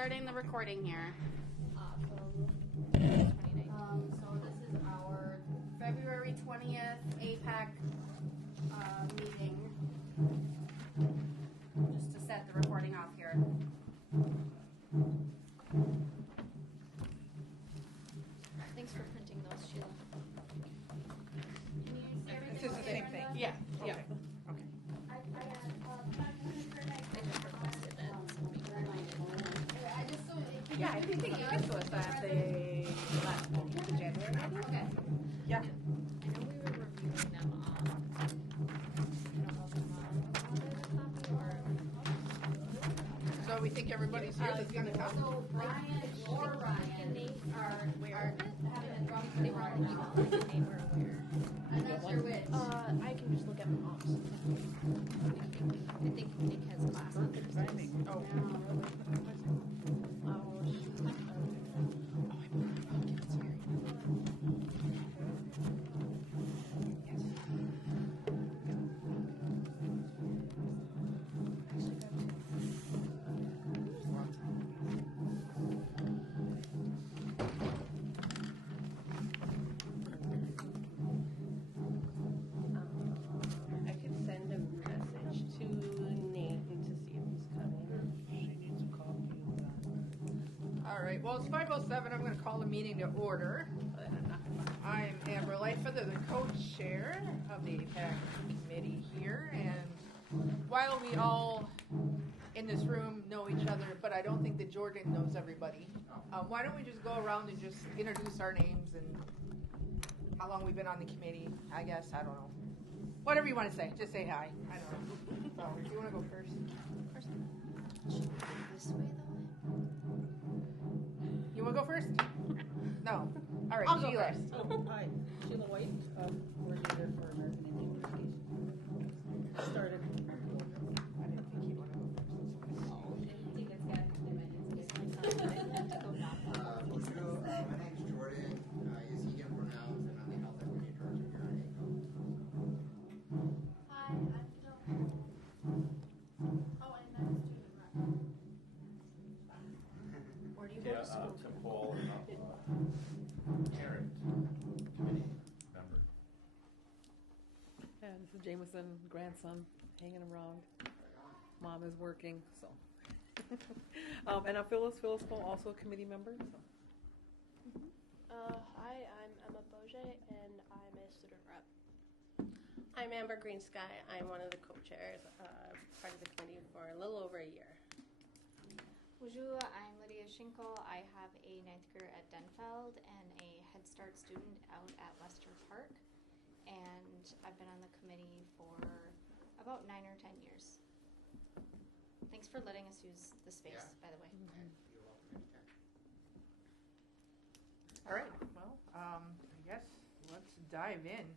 starting the recording here. So this is our February 20th AIPAC meeting. Just to set the recording off here. Thanks for printing those, Sheila. It's just the same thing. Yeah. Yeah. Okay. I just requested that. Yeah, I think they gave it to us at the last meeting in January. Okay. Yeah. I know we were reviewing them all. I don't know if Mom wanted a copy or. So we think everybody's here that's going to come? So Brian or Ryan They are aware of it. having a drum. They were on the email. They were aware. I'm not sure which. I can just look at Mom's. I think Nick has class on Thursdays. Oh. I could send a message to Nate to see if he's coming. She needs a copy of that. All right. Well, it's 5:07. I'm going to call the meeting to order. I am Amber Lightfoot, the co-chair of the AIPAC committee here. And while we all in this room know each other, but I don't think that Jordan knows everybody, why don't we just go around and just introduce our names and how long we've been on the committee, I guess. I don't know. Whatever you want to say. Just say hi. I don't know. So, if you want to go first. This way, though? You want to go first? No. All right, I'll go Sheila. first. Oh, hi. Sheila White, coordinator for American Indian Education. Started. I didn't think you want to go first. My name's Jordan. Is he getting pronounced? And I'm the health equity director here at AIPAC. Hi, I'm Jill. Oh, and I'm a student rep. Where do you go Yeah, to school? Tim Paul and Aaron, committee member. Yeah, this is Jameson, grandson, hanging around. Mom is working, so. And I'm Phyllis Cole, also a committee member. So. Hi, I'm Emma Boje, and I'm a student rep. I'm Amber Green Sky. I'm one of the co-chairs, part of the committee for a little over a year. Bonjour, I'm Lydia Schinkel. I have a ninth grader at Denfeld and a Head Start student out at Lester Park. And I've been on the committee for about 9 or 10 years. Thanks for letting us use the space, by the way. You're welcome anytime. All right. Well, I guess let's dive in.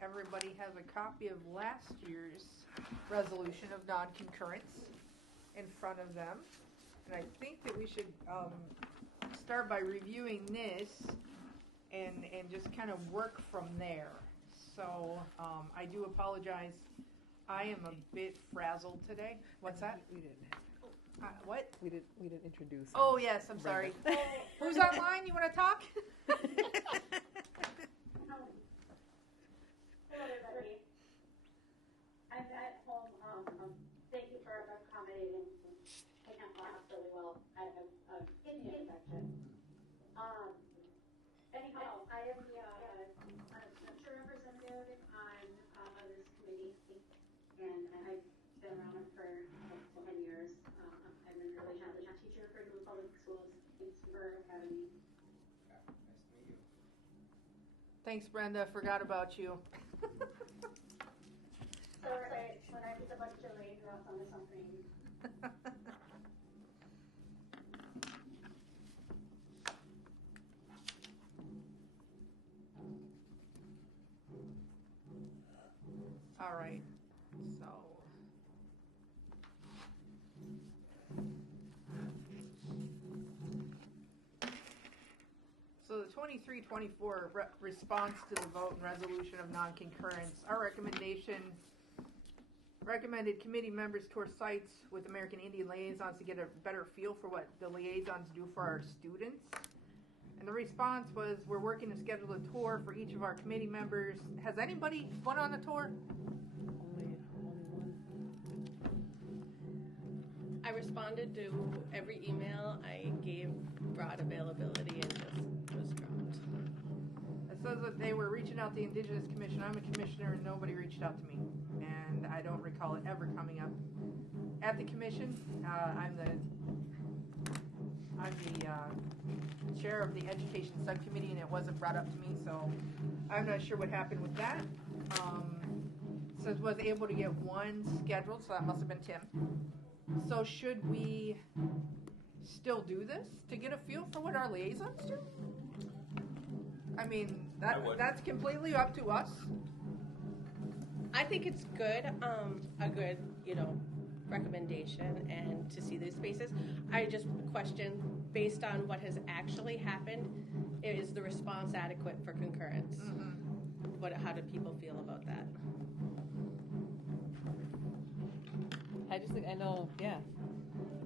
Everybody has a copy of last year's resolution of non-concurrence in front of them. And I think that we should start by reviewing this and just kind of work from there. So I do apologize. I am a bit frazzled today. What's that? We didn't. What? We didn't introduce. Oh, yes, I'm sorry. Who's online? You want to talk? Hello, everybody. I'm at home. Thank you for accommodating and taking up class really well. I have a kidney infection. Anyhow, I am the mature representative on this committee, and I've been around for so many years. I'm a really happy teacher for Duluth Public Schools. Thanks for having me. Yeah, nice to meet you. Thanks, Brenda. Forgot about you. Sorry, when I get a bunch of raindrops onto something. All right. So. So the 23-24 response to the vote and resolution of non-concurrence, our recommendation recommended committee members tour sites with American Indian liaisons to get a better feel for what the liaisons do for our students. And the response was, we're working to schedule a tour for each of our committee members. Has anybody went on a tour? I responded to every email. I gave broad availability and just was dropped. It says that they were reaching out to the Indigenous Commission. I'm a commissioner and nobody reached out to me. And I don't recall it ever coming up at the commission. I'm the chair of the education subcommittee and it wasn't brought up to me, so I'm not sure what happened with that. Says was able to get one scheduled, so that must have been Tim. So should we still do this to get a feel for what our liaisons do? I mean, that's completely up to us. I think it's good, a good, recommendation and to see these spaces. I just question, based on what has actually happened, is the response adequate for concurrence? Mm-hmm. How do people feel about that? I just think, I know,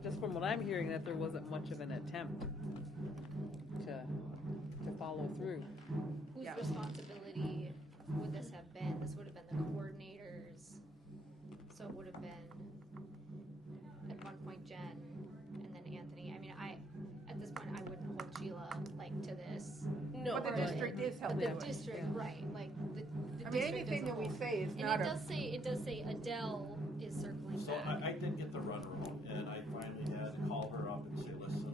just from what I'm hearing, that there wasn't much of an attempt to follow through. Whose responsibility would this have been? This would have been the coordinators. So it would have been, at one point, Jen, and then Anthony. I mean, at this point, I wouldn't hold Sheila, to this. No. But the district is held But to the it. district, right, the I mean, district anything as a that we whole. say is And not it does say Adele is circling So back. I did get the runaround, and I finally had to call her up and say, listen,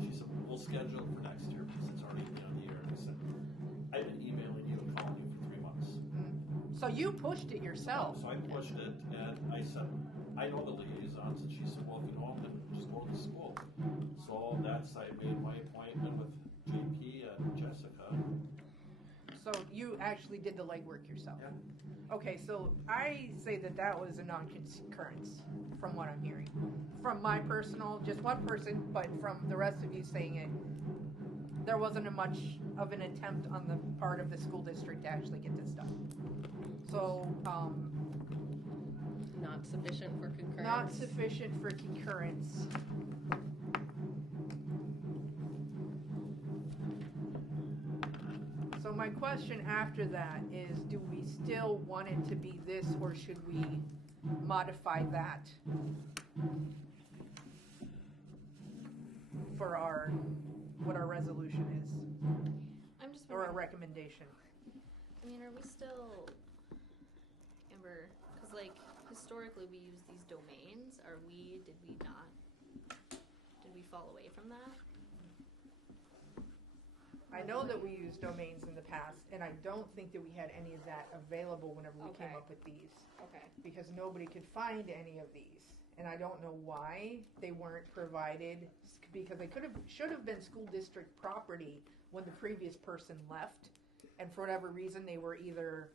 she said, we'll schedule it for next year because it's already been on the air. And I said, I've been emailing you and calling you for 3 months. So you pushed it yourself. So I pushed it, and I said, I know the liaisons, and she said, well, if you don't, then just go to the school. So that's, I made my appointment with JP and Jessica. So you actually did the legwork yourself. Yeah. Okay, so I say that was a non-concurrence from what I'm hearing. From my personal, just one person, but from the rest of you saying it, there wasn't much of an attempt on the part of the school district to actually get this done. So, Not sufficient for concurrence? not sufficient for concurrence. So my question after that is, do we still want it to be this, or should we modify that for what our resolution is, I'm just or our wondering, recommendation? I mean, are we still, Amber, because historically we use these domains. Did we fall away from that? I know that we used domains in the past, and I don't think that we had any of that available whenever we came Okay. up with these, Okay. because nobody could find any of these. And I don't know why they weren't provided, because they should have been school district property when the previous person left, and for whatever reason they were either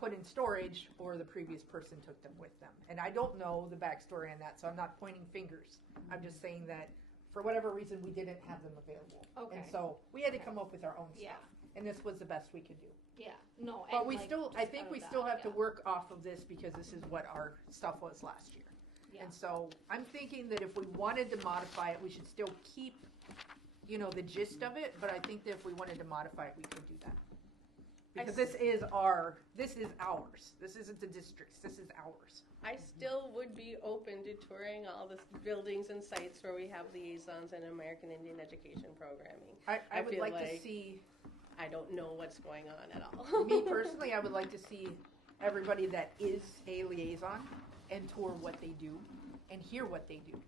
put in storage or the previous person took them with them. And I don't know the backstory on that, so I'm not pointing fingers. I'm just saying that for whatever reason we didn't have them available. Okay. And so we had to come up with our own stuff. Yeah. And this was the best we could do. Yeah. No. But and, we I just think out of we that, still have to yeah. work off of this because this is what our stuff was last year. Yeah. And so I'm thinking that if we wanted to modify it, we should still keep, the gist of it. But I think that if we wanted to modify it, we could do that. Because this is ours. This isn't the district's. This is ours. I still would be open to touring all the buildings and sites where we have liaisons and American Indian education programming. I would feel like to see, I don't know what's going on at all. me personally, I would like to see everybody that is a liaison and tour what they do and hear what they do.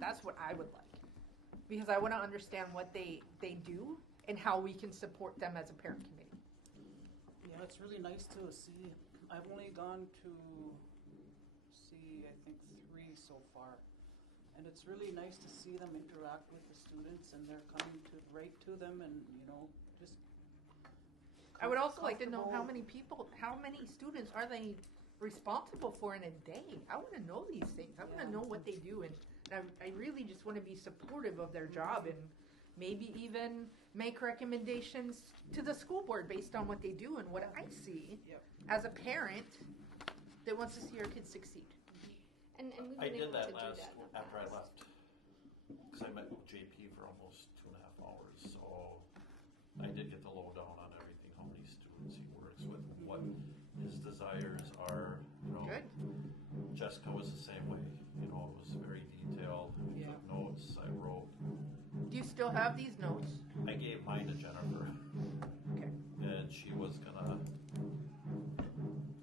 That's what I would like. Because I want to understand what they do and how we can support them as a parent committee. Yeah, it's really nice to see. I've only gone to see, I think, 3 so far. And it's really nice to see them interact with the students and they're coming to write to them and, just I would also like to know how comfortable. many students are they responsible for in a day? I want to know these things. I want to know what they do. And I really just want to be supportive of their job and maybe even make recommendations to the school board based on what they do and what I see Yep. as a parent that wants to see our kids succeed. And we've I been did able that to do last that in the after I past. left, because I met with JP for almost 2.5 hours. So I did get the lowdown on everything, how many students he works with, what his desires are. You know, Good. Jessica was the same way. You know, it was very detailed. I took notes. I wrote. Do you still have these notes? I gave mine to Jennifer, Okay. and she was gonna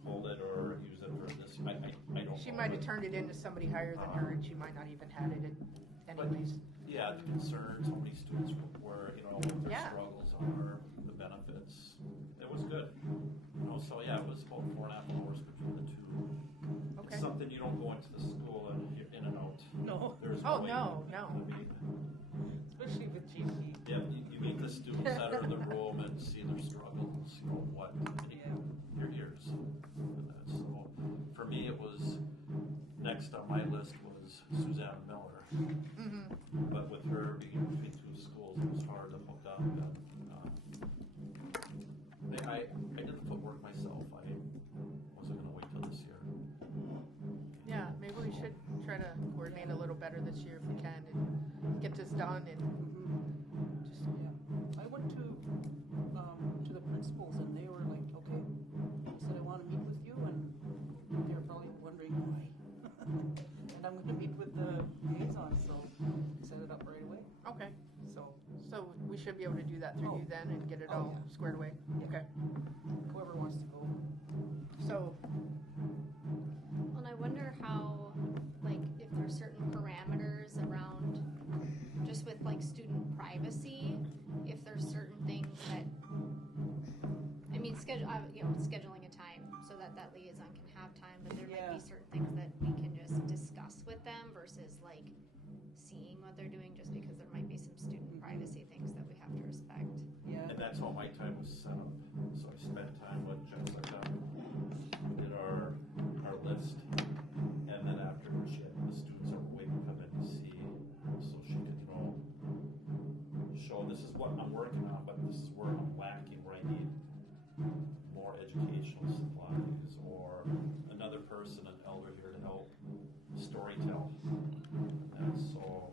hold it or use it for this. I don't. She know, might have but- turned it into somebody higher than her, and she might not even had it anyways. Yeah, the concerns, how many students were, you know, what their Yeah. struggles are, the benefits. It was good. You know, so yeah, it was about 4.5 hours between the two. Okay. It's something you don't go into the school and you're in and out. No. There's Oh, way- no. I mean, Especially with GP. yeah, you meet the students that are in the room and see their struggles, you know, what, your ears. And that's, so, for me, it was, next on my list was Suzanne Miller. Mm-hmm. But with her being between two schools, it was hard to hook up. And, I did the footwork myself. I wasn't going to wait till this year. Yeah, maybe we should try to coordinate a little better this year if we can and get this done and just Yeah. I went to the principals and they were like, okay, I said I want to meet with you, and they were probably wondering why. And I'm going to meet with the liaison, so set it up right away. okay. So So we should be able to do that through you then and get it all yeah. squared away. Okay. whoever wants to go. So Well, and I wonder how, like, if there's certain parameters around, just with like student privacy, if there's certain things that, I mean, scheduling a time so that that liaison can have time, but there might be certain things that we can just discuss with them versus like seeing what they're doing, just because there might be some student privacy things that we have to respect. Yeah. And that's how my time was set up. So I spent time with Jessica, did our list, and then afterwards she had the students every week come in to see, so she could, you know, show this is what I'm working on, but this is where I'm lacking, where I need more educational supplies, or another person, an elder here to help storytell. And so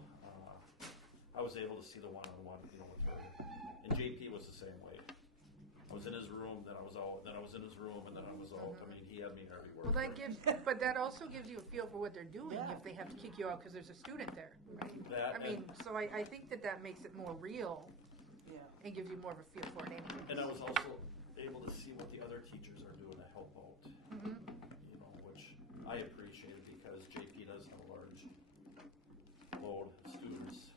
I was able to see the one-on-one, you know, with her. And JP was the same way. I was in his room, then I was out, then I was in his room, and then I was out. I mean, he had me everywhere. well, but that also gives you a feel for what they're doing Yeah. if they have to kick you out because there's a student there. That, I mean, so I think that makes it more real Yeah. and gives you more of a feel for it anyway. and I was also able to see what the other teachers are doing to help out. Mm-hmm. You know, which I appreciated because JP does have a large load of students,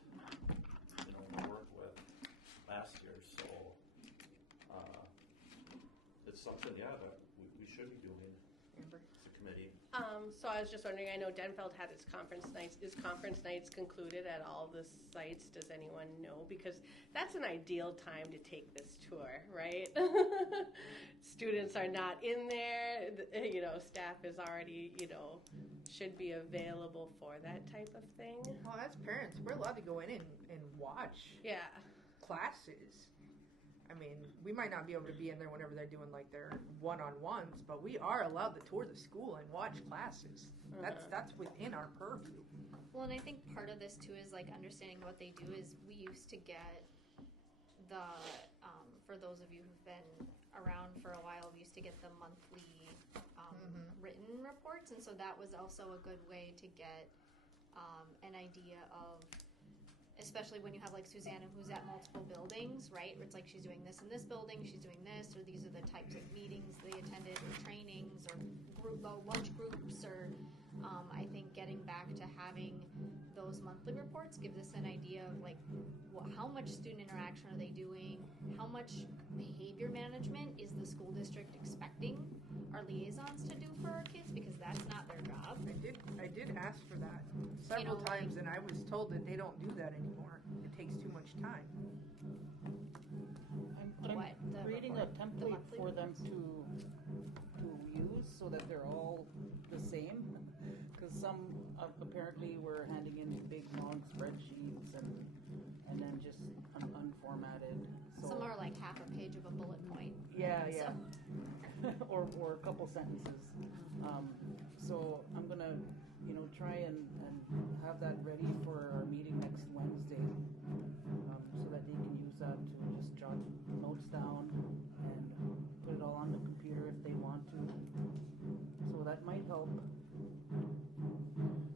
you know, to work with last year. So it's something, yeah, that we should be doing Amber? as a committee. So I was just wondering, I know Denfeld had its conference nights. Is conference nights concluded at all the sites? Does anyone know? Because that's an ideal time to take this tour, right? Students are not in there, you know, staff is already, you know, should be available for that type of thing. Well, as parents, we're allowed to go in and watch Yeah. classes. I mean, we might not be able to be in there whenever they're doing like their one-on-ones, but we are allowed to tour the school and watch classes. That's within our purview. Well, and I think part of this too is like understanding what they do is we used to get the, for those of you who've been around for a while, we used to get the monthly written reports, and so that was also a good way to get an idea of, especially when you have like Susanna who's at multiple buildings, right? Where it's like she's doing this in this building, she's doing this, or these are the types of meetings they attended, or trainings, or lunch groups, or I think getting back to having those monthly reports gives us an idea of like how much student interaction are they doing, how much behavior management is the school district expecting our liaisons to do for our kids, because that's not their job. I did ask for that several times, and I was told that they don't do that anymore. It takes too much time. I'm What, the creating report? a The template monthly for them reports? to use so that they're all the same. Because some apparently were handing in big long spreadsheets and then just unformatted. So Some are like half a page of a bullet point. yeah, So- or a couple sentences. So I'm gonna try and have that ready for our meeting next Wednesday, so that they can use that to just jot notes down and put it all on the computer if they want to. So that might help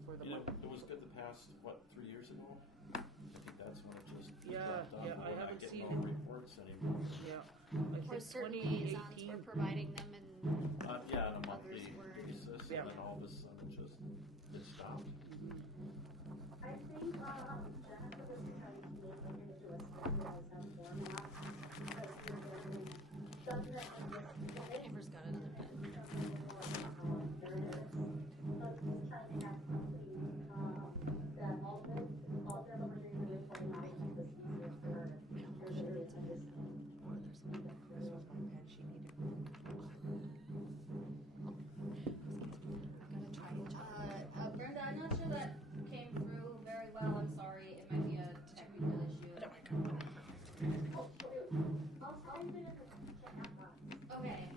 for the month. It was good the past, 3 years ago? I think that's when it just Yeah, dropped off. yeah, I We're not haven't getting seen all the reports anymore. Yeah. Or certain liaisons were providing them and Yeah, on a monthly Others were- basis, Yeah. and then all of a sudden it stopped. I think, Jennifer was trying to make it into a standardized format, because you're getting, doesn't it, Amber's got another pen. there it is. So it's just trying to have something, that all the numbers are really formatted, to make this easier for everybody to understand. This was my pen, she needed. Brenda, I'm not sure that came through very well. I'm sorry. It might be a technical issue. I'll do it in the chat box. Okay.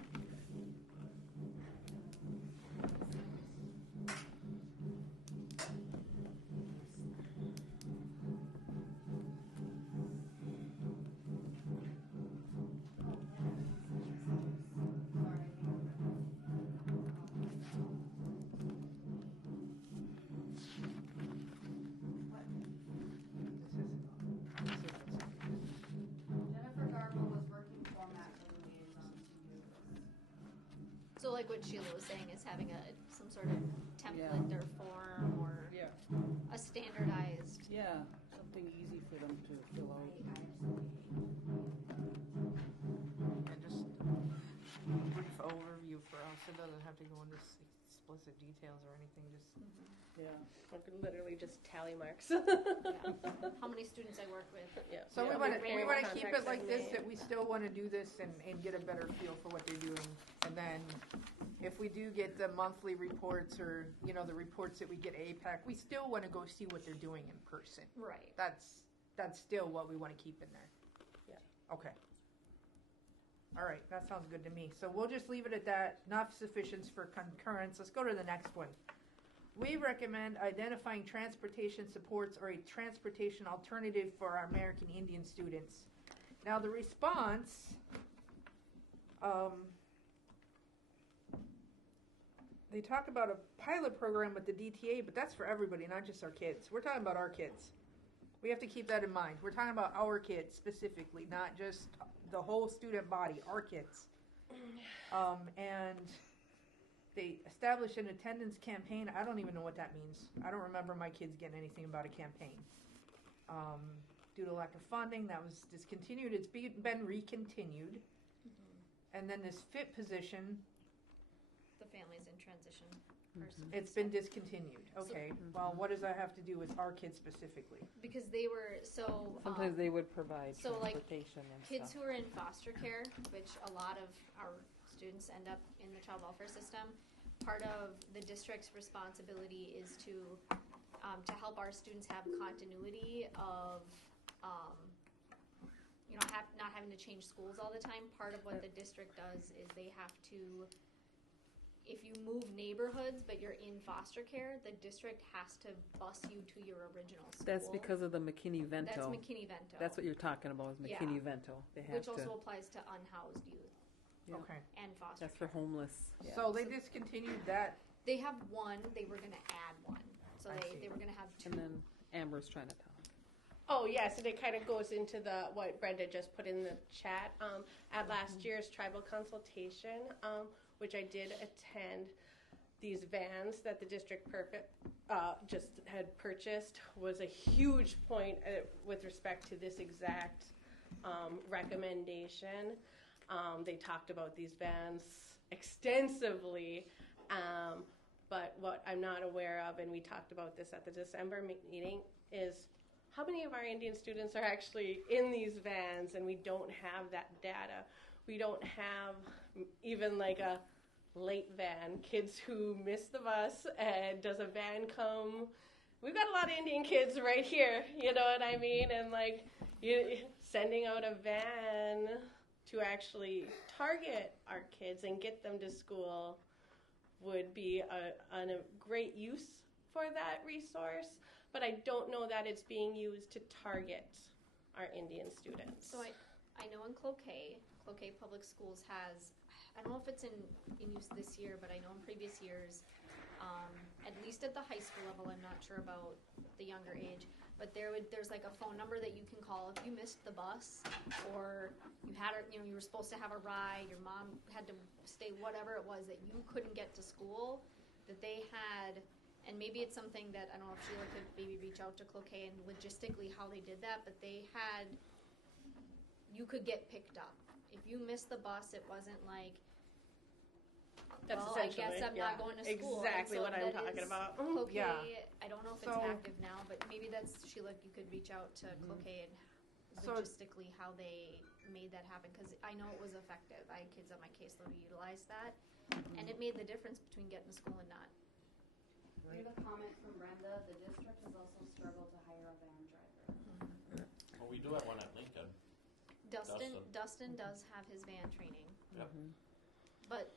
Jennifer Garbo was working format for the liaison to use. So like what Sheila was saying is having some sort of template or form or Yeah. a standardized. Yeah, something easy for them to fill out. And just brief overview for us. It doesn't have to go into explicit details or anything. Just Yeah. Or literally just tally marks. How many students I work with. Yeah. so we Yeah. want to Parent keep it contacts like I've this. made. That we still want to do this and get a better feel for what they're doing. And then if we do get the monthly reports or the reports that we get at AIPAC, we still want to go see what they're doing in person. Right. That's still what we want to keep in there. Yeah. Okay. All right, that sounds good to me. So we'll just leave it at that. Not sufficient for concurrence. Let's go to the next one. We recommend identifying transportation supports or a transportation alternative for our American Indian students. Now the response, they talk about a pilot program with the DTA, but that's for everybody, not just our kids. We're talking about our kids. We have to keep that in mind. We're talking about our kids specifically, not just the whole student body, our kids. And they established an attendance campaign. I don't even know what that means. I don't remember my kids getting anything about a campaign. Due to lack of funding, that was discontinued. It's been recontinued. And then this FIT position, The families in transition person. it's been discontinued. Okay. Well, what does that have to do with our kids specifically? Because they were so. Sometimes they would provide so, like, transportation and Kids stuff. who are in foster care, which a lot of our students end up in the child welfare system, part of the district's responsibility is to help our students have continuity of, not having to change schools all the time. Part of what the district does is they have to, if you move neighborhoods but you're in foster care, the district has to bus you to your original school. That's because of the McKinney-Vento. That's McKinney-Vento. That's what you're talking about, is Yeah. McKinney-Vento. They have which to. also applies to unhoused youth Yeah. Okay. and foster That's for care. homeless. Yeah. So they discontinued that. They have one. They were going to add one. So I see. they were going to have two. And then Amber's trying to talk. Oh, yes, and it kind of goes into what Brenda just put in the chat. At last year's tribal consultation, which I did attend, these vans that the district just had purchased was a huge point with respect to this exact recommendation. They talked about these vans extensively, but what I'm not aware of, and we talked about this at the December meeting, is how many of our Indian students are actually in these vans, and we don't have that data. We don't have even like a late van, kids who miss the bus, and does a van come? We've got a lot of Indian kids right here, you know what I mean? And like sending out a van to actually target our kids and get them to school would be a great use for that resource, but I don't know that it's being used to target our Indian students. So I know in Cloquet Public Schools has, I don't know if it's in use this year, but I know in previous years, at least at the high school level, I'm not sure about the younger age, but there's like a phone number that you can call if you missed the bus, or you were supposed to have a ride, your mom had to stay, whatever it was, that you couldn't get to school, that they had. And maybe it's something that, I don't know if Sheila could maybe reach out to Cloquet and logistically how they did that, but you could get picked up. If you missed the bus, it wasn't like, That's well, I guess I'm not going to school. Exactly what I'm talking about. Cloquet, Yeah. I don't know if it's active now, but maybe that's, Sheila, you could reach out to Cloquet and logistically how they made that happen, because I know it was effective. I had kids on my caseload who utilized that, and it made the difference between getting to school and not. We have a comment from Brenda. The district has also struggled to hire a van driver. Well, we do have one at Lincoln. Dustin does have his van training. Yep. But,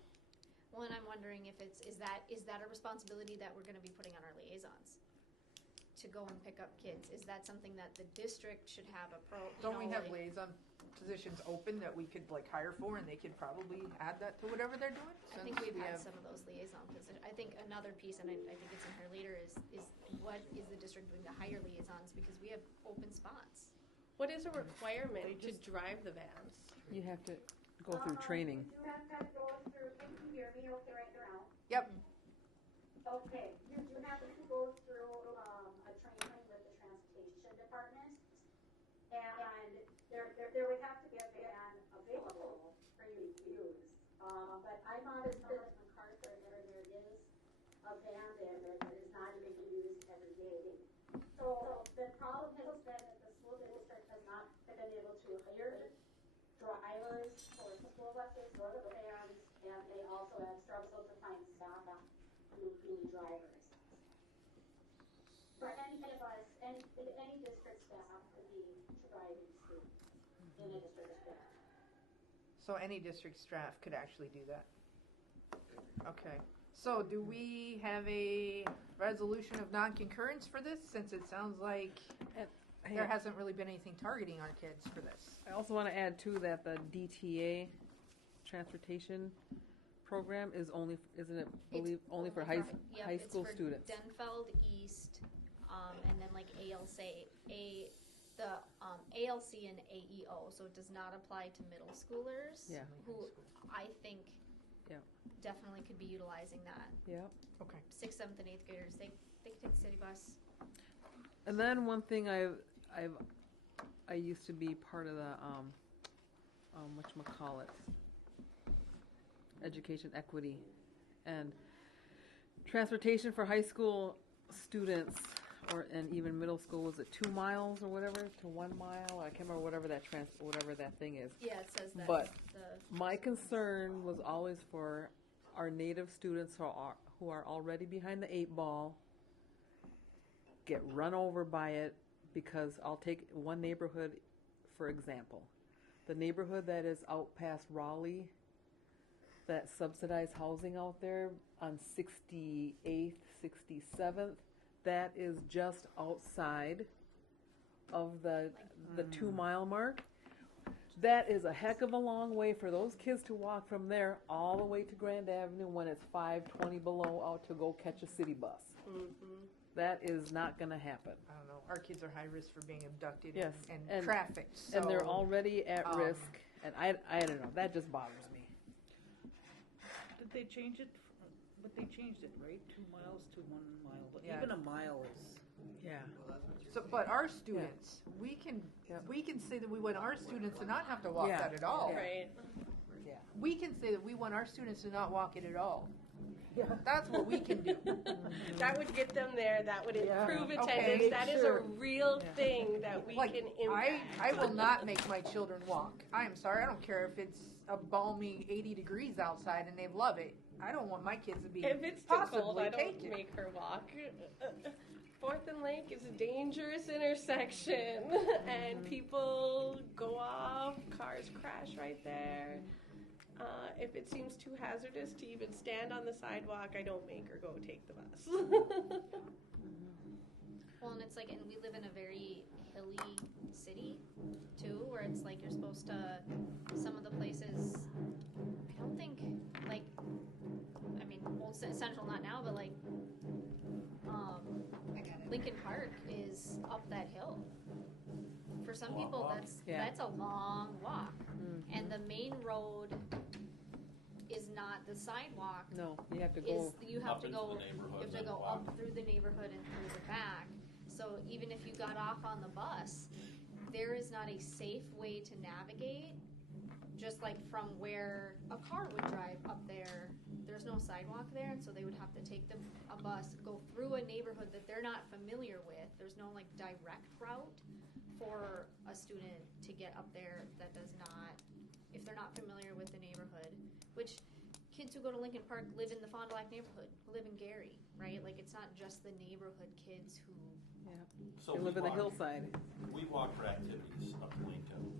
and I'm wondering if is that a responsibility that we're going to be putting on our liaisons to go and pick up kids? Is that something that the district should have Don't we have liaison positions open that we could hire for, and they could probably add that to whatever they're doing? I think we've had some of those liaison positions. I think another piece, and I think it's in here later, is what is the district doing to hire liaisons, because we have open spots. What is a requirement to drive the vans? You have to go through training. You do have to go through, can you hear me okay right now? Yep. Okay, you do have to go through a training with the transportation department, and there would have to be a van available for you to use. But I'm not as much in MacArthur where there is a van there that is not even used every day. So the problem has been that the school district has not been able to hire drivers for school buses or the vans, and they also have struggled to find staff who be drivers. For any of us, any district staff could be driving students in a district school. So any district staff could actually do that? Okay. So do we have a resolution of non-concurrence for this, since it sounds like there hasn't really been anything targeting our kids for this? I also want to add too that the DTA transportation program is only, isn't it? Only for high school it's for students. Denfeld East, and then like ALC and AEO, so it does not apply to middle schoolers. Yeah. Who I think definitely could be utilizing that. Yep. Okay. 6th, 7th, and 8th graders, they can take the city bus. And then one thing I used to be part of the whatchamacallit, education equity and transportation for high school students, and even middle school. Was it 2 miles or whatever to 1 mile? I can't remember whatever that thing is. Yeah, it says that. But my concern was always for our native students who are already behind the 8 ball, get run over by it, because I'll take one neighborhood for example. The neighborhood that is out past Raleigh, that subsidized housing out there on 68th, 67th, that is just outside of the 2 mile mark. That is a heck of a long way for those kids to walk from there all the way to Grand Avenue when it's 5:20 below out to go catch a city bus. Mm-hmm. That is not going to happen. I don't know. Our kids are high risk for being abducted Yes. and trafficked. So, And they're already at risk. And I don't know. That just bothers me. Did they change it? But they changed it, right? 2 miles to 1 mile. But Yeah. even a mile is. Yeah. So, but our students, we can say that we want our students to not have to walk that at all. Right. Yeah. We can say that we want our students to not walk it at all. That's what we can do. That would get them there. That would improve attendance. Okay, That is a real thing that we can impact. I will not make my children walk. I am sorry. I don't care if it's a balmy 80 degrees outside and they love it. I don't want my kids to be If it's too possibly cold, I don't taken. make her walk. 4th and Lake is a dangerous intersection, and people go off, cars crash right there. If it seems too hazardous to even stand on the sidewalk, I don't make her go take the bus. Well, and it's like, and we live in a very hilly city too, where it's like you're supposed to, some of the places, I don't think, like, I mean, Old Central not now, but like, Lincoln Park is up that hill. For some people, that's a long walk, and the main road is not the sidewalk. No, you have to go. You have Up to into go. the neighborhood You have to and go walk. up through the neighborhood and through the back. So even if you got off on the bus, there is not a safe way to navigate. Just like from where a car would drive up there, there's no sidewalk there, and so they would have to take a bus, go through a neighborhood that they're not familiar with. There's no like direct route for a student to get up there that does not, if they're not familiar with the neighborhood, which kids who go to Lincoln Park live in the Fond du Lac neighborhood, who live in Gary, right? Like it's not just the neighborhood kids who. Yeah. So They we live in the walk- hillside. We walk for activities up to Lincoln.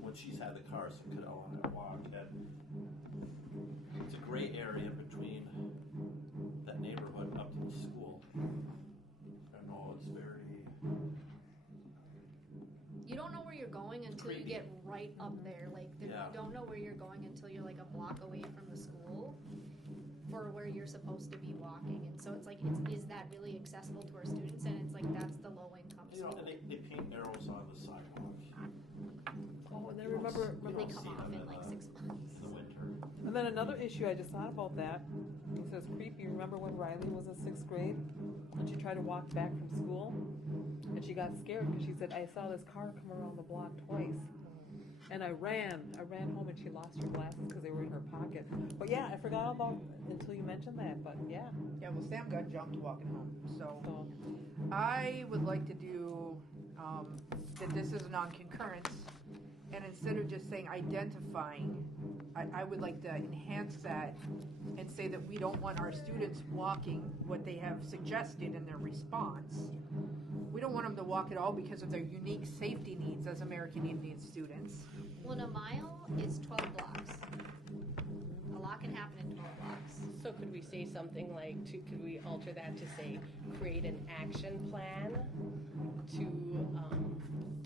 When she's had the car, so we could all on that walk. And it's a gray area between that neighborhood up to the school. I know it's very. You don't know where you're going until you get right up there. Like you don't know where you're going until you're like a block away from the school for where you're supposed to be walking. And so it's like, is that really accessible to our students? And it's like, that's the low income school. And they paint arrows on the sidewalk. Oh, and then remember They come off in like 6 months. In the winter. And then another issue, I just thought about that. It says creepy. Remember when Riley was in 6th grade and she tried to walk back from school? And she got scared because she said, I saw this car come around the block twice. And I ran home and she lost her glasses because they were in her pocket. But yeah, I forgot about until you mentioned that, but yeah. Yeah, well, Sam got jumped walking home. So I would like to do that this is a non-concurrence. And instead of just saying identifying, I would like to enhance that and say that we don't want our students walking what they have suggested in their response. We don't want them to walk at all because of their unique safety needs as American Indian students. Well, and a mile is 12 blocks. A lot can happen in 12 blocks. So could we say something like, could we alter that to say, create an action plan to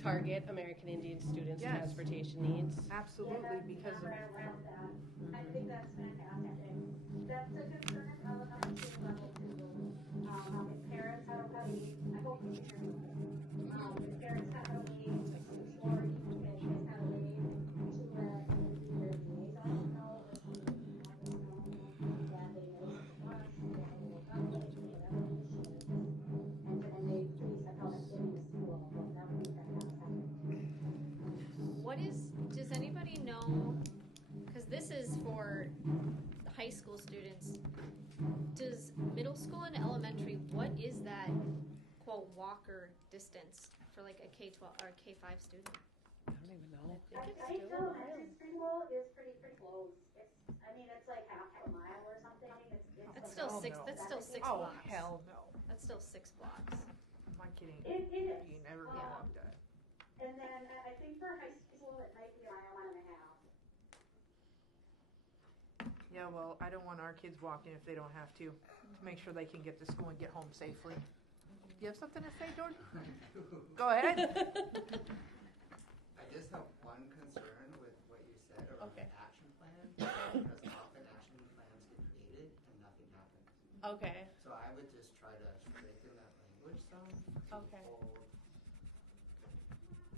target American Indian students' transportation needs? Absolutely, because of... I think that's fantastic. That's a concern of a student level too. If parents have a way, I hope you can hear me. If parents have a way, or even kids have a way to let their liaison know, or something, that they know us, they will come with whatever the issue is, and they please help us getting to school. That would be fantastic. Does anybody know, because this is for high school students, does middle school and elementary, what is that, quote, walker distance for like a K-12 or a K-5 student? I don't even know. I think elementary school is pretty close. It's like half a mile or something. That's still six. no. That's still 6 Oh, blocks. hell no. That's still 6 blocks. Am I kidding? It is. You never get walked that. And then I think for high school, it might be a mile and a half. Yeah, well, I don't want our kids walking if they don't have to make sure they can get to school and get home safely. Do you have something to say, Jordan? Go ahead. I just have one concern with what you said around Okay. the action plan, because often action plans get created and nothing happens. Okay. So I would just try to strengthen that language some to Okay. hold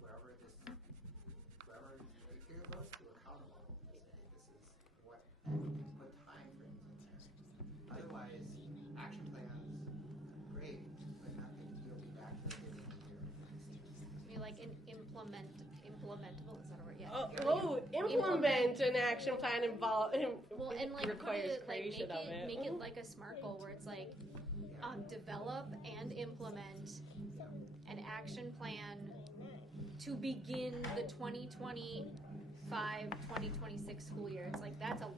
whoever it goes to accountable to say this is what, put time frames in there. Otherwise, action plans, great, but nothing, you'll be back to the beginning of the year. I mean, like an implementable, is that a word? Yeah. Implement an action plan Well, and like requires put it, like creation of it. make it like a SMART goal where it's like develop and implement an action plan to begin the 2025-2026 school year. It's like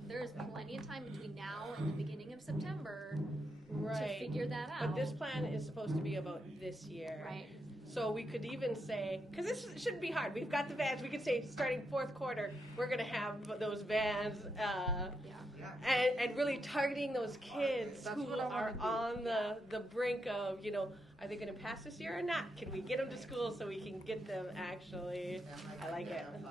there's plenty of time between now and the beginning of September to Right. figure that out. But this plan is supposed to be about this year. Right. So we could even say, because this shouldn't be hard. We've got the vans. We could say starting fourth quarter, we're going to have those vans, and really targeting those kids That's who what I are wanna do. on the brink of, are they going to pass this year or not? Can we get them to school so we can get them actually? And I like it. identify,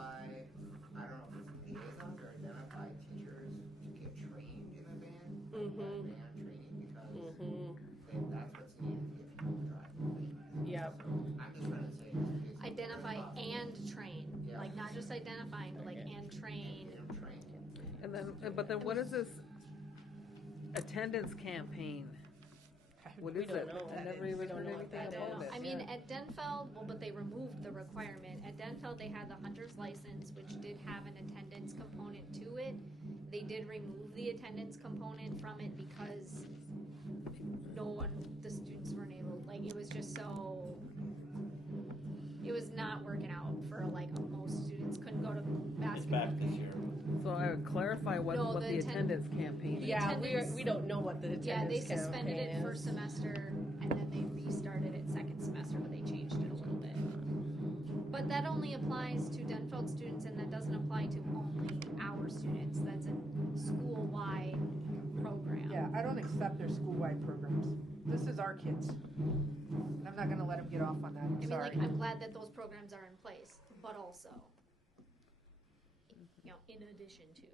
I don't know if it's liaisons or identify teachers to get trained in a van, Mhm. van training, because Mhm. that's what's needed to get people to drive the van. Yep. So I'm just trying to say, it's Identify possible. and train. Yeah. Like not just identifying, but like and train. Get them trained. And then what is this attendance campaign? What We is don't it? know. I never even We don't heard know what anything that about is. it. I mean, yeah. at Denfeld, but they removed the requirement. At Denfeld, they had the hunter's license, which did have an attendance component to it. They did remove the attendance component from it because the students weren't able, like, it was just so, it was not working out for, like, most students couldn't go to It's basketball back this game. year. So I would clarify what, No, what the the attend- attendance campaign is. Yeah, attendance- we don't know what the attendance Yeah, they suspended campaign it first is. semester, and then they restarted it second semester, but they changed it a little bit. But that only applies to Denfeld students, and that doesn't apply to only our students. That's a school-wide program. Yeah, I don't accept their school-wide programs. This is our kids. And I'm not gonna let them get off on that, I I'm mean, sorry. like, I'm glad that those programs are in place, but also, in addition to.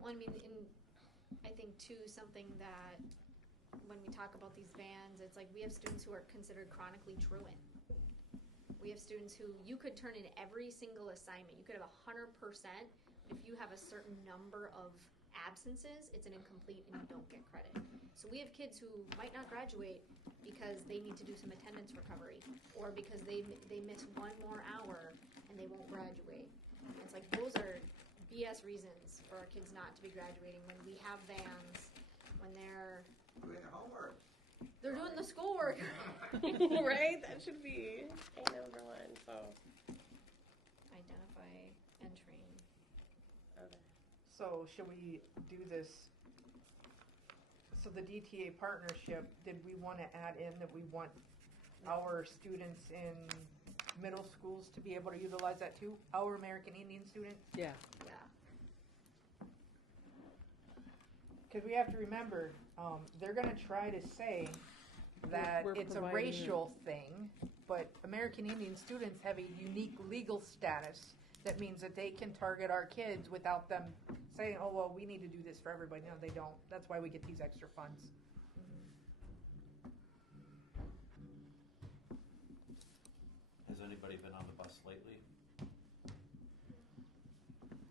Well, I mean, I think too, something that when we talk about these vans, it's like we have students who are considered chronically truant. We have students who you could turn in every single assignment. You could have 100%. If you have a certain number of absences, it's an incomplete and you don't get credit. So we have kids who might not graduate because they need to do some attendance recovery, or because they miss one more hour and they won't graduate. And it's like those are BS reasons for our kids not to be graduating when we have vans, when they're Doing the homework. doing the schoolwork. Right? That should be number one. So. Identify and train. Okay. So should we do this? So the DTA partnership, did we want to add in that we want our students in middle schools to be able to utilize that too? Our American Indian students? Yeah. Yeah. Because we have to remember, they're going to try to say that We're it's a providing racial thing, but American Indian students have a unique legal status that means that they can target our kids without them saying, oh, well, we need to do this for everybody. No, they don't. That's why we get these extra funds. Has anybody been on the bus lately?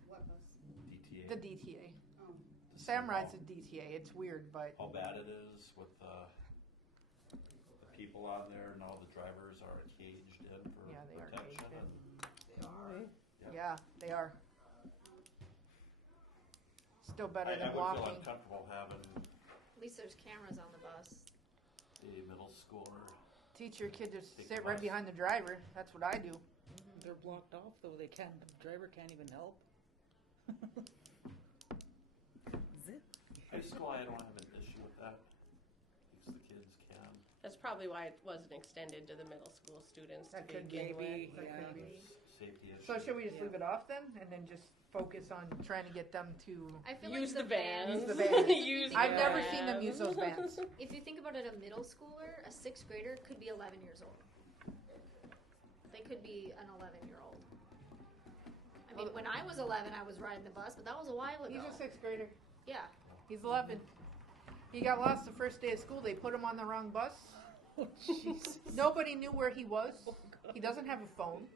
What bus? DTA? The DTA. Oh. Sam rides a DTA. It's weird, but How bad it is with the people on there, and all the drivers are caged in for Yeah, they are protection. caged in. They are. yeah, they are. Still better I than would feel walking. uncomfortable having At least there's cameras on the bus. a middle schooler. Teach your kid to Take sit the right bus. behind the driver. That's what I do. They're blocked off though. The driver can't even help. High school, I don't have an issue with that, because the kids can. That's probably why it wasn't extended to the middle school students That to could begin be. with. That could be. Safety issues. So should we just Yeah. leave it off then, and then just focus on trying to get them to? I feel Use like the vans. Use the vans. Use I've the never seen them use those vans. vans. If you think about it, a middle schooler, a sixth grader could be 11 years old. They could be an 11-year-old. I mean, when I was 11, I was riding the bus, but that was a while ago. He's a sixth grader. Yeah. He's 11. He got lost the first day of school. They put him on the wrong bus. Nobody knew where he was. He doesn't have a phone.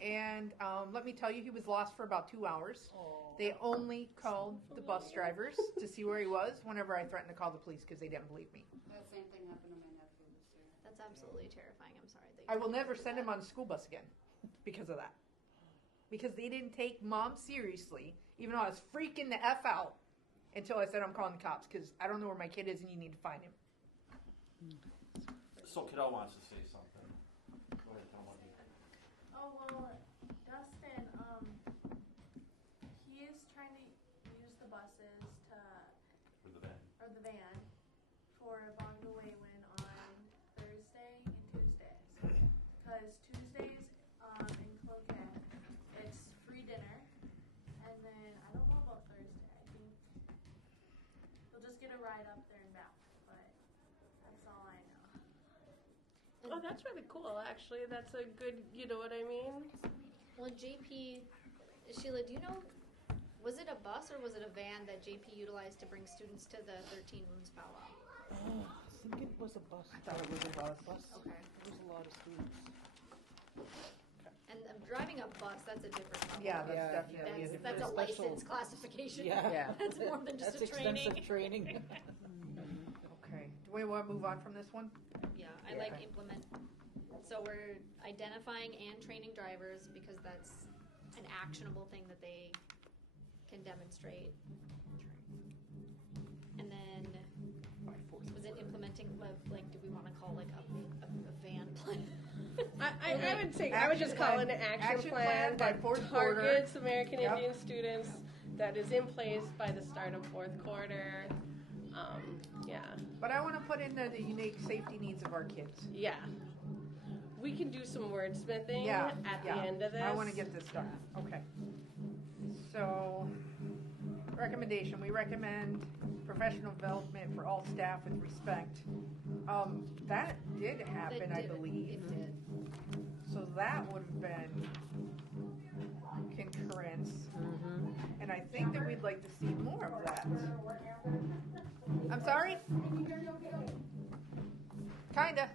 And let me tell you, he was lost for about 2 hours. They only called the bus drivers to see where he was whenever I threatened to call the police because they didn't believe me. That same thing happened to my nephew this year. That's absolutely terrifying. I'm sorry. I will never send him on a school bus again because of that. Because they didn't take mom seriously, even though I was freaking the F out until I said I'm calling the cops because I don't know where my kid is and you need to find him. So Cadell wants to say something. Go ahead, tell him what you Oh, that's really cool, actually. That's a good, you know what I mean? Well, JP, Sheila, do you know, was it a bus or was it a van that JP utilized to bring students to the 13 Rooms powwow? Oh, I think it was a bus. I thought it was a bus. Okay. There was a lot of students. And driving a bus, that's a different level. Yeah, that's Yeah, definitely a That's different. a license classification. Yeah. That's more than just That's a training. expensive training. Okay. Do we want to move on from this one? Yeah, I like implement. So we're identifying and training drivers because that's an actionable thing that they can demonstrate. And then, was it implementing, like, do we want to call like a van plan? I would say, I would just call it an action plan by that fourth quarter. targets American Yep. Indian students, that is in place by the start of fourth quarter. Yeah. But I want to put in there the unique safety needs of our kids. Yeah. We can do some wordsmithing Yeah, at yeah. the end of this. I want to get this done. Okay. So, recommendation. We recommend professional development for all staff with respect. That did happen, I believe. It did. So that would have been concurrence. And I think that we'd like to see more of that. I'm sorry? Kinda.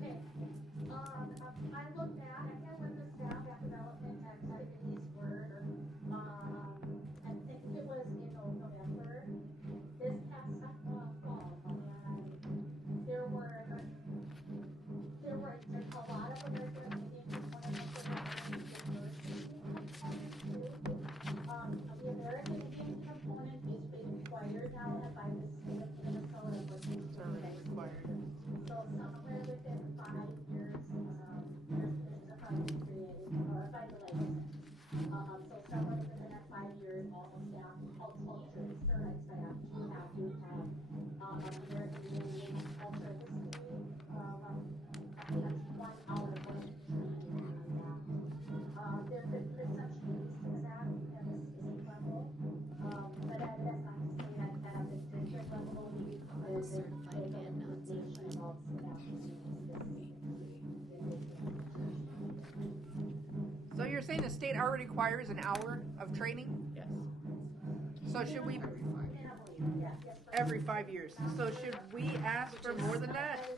Okay. I looked at, I can't remember the staff development activities were, I think it was in November, this past fall, and there were a lot of American Indian components the American Indian component is required now by the state of Minnesota, which is required. So somewhere within 5 years, there's a project created, or by the licensing. So somewhere within the next 5 years, all staff, all certified staff, you have to have American Indian cultural history, at least 1 hour of training on that. There could essentially be 6 at the state level, but that's not to say that at the district level, you could certified and not certified. So you're saying the state already requires an hour of training? Yes. So should we, every 5 years, so should we ask for more than that?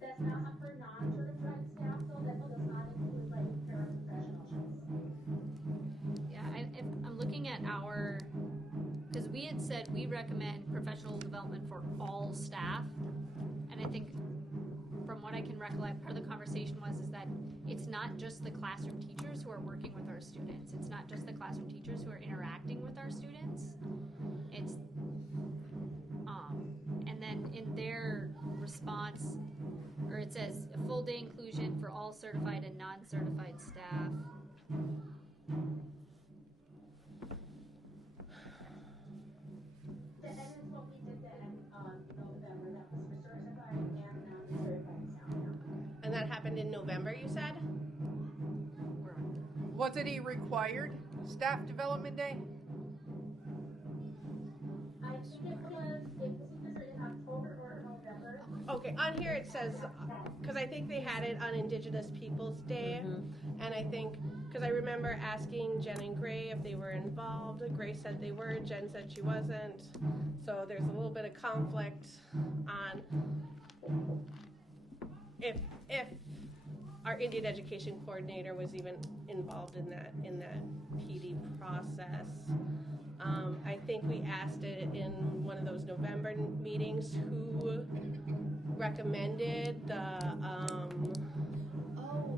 That's not for non-certified staff, though, that does not include like paraprofessionals. Yeah, I'm looking at our, because we had said we recommend professional development for all staff, and I think from what I can recollect, part of the conversation is that it's not just the classroom teachers who are working with our students. It's not just the classroom teachers who are interacting with our students. It's, and then in their response, or it says a full day inclusion for all certified and non-certified staff. That is what we did then, November, that was for certified and non-certified staff. And that happened in November, you said? Was it a required staff development day? I think it was either in October or November. Okay, on here it says, because I think they had it on Indigenous Peoples Day, and I think, because I remember asking Jen and Gray if they were involved. Gray said they were, Jen said she wasn't, so there's a little bit of conflict on if our Indian Education Coordinator was even involved in that PD process. I think we asked it in one of those November meetings who recommended the.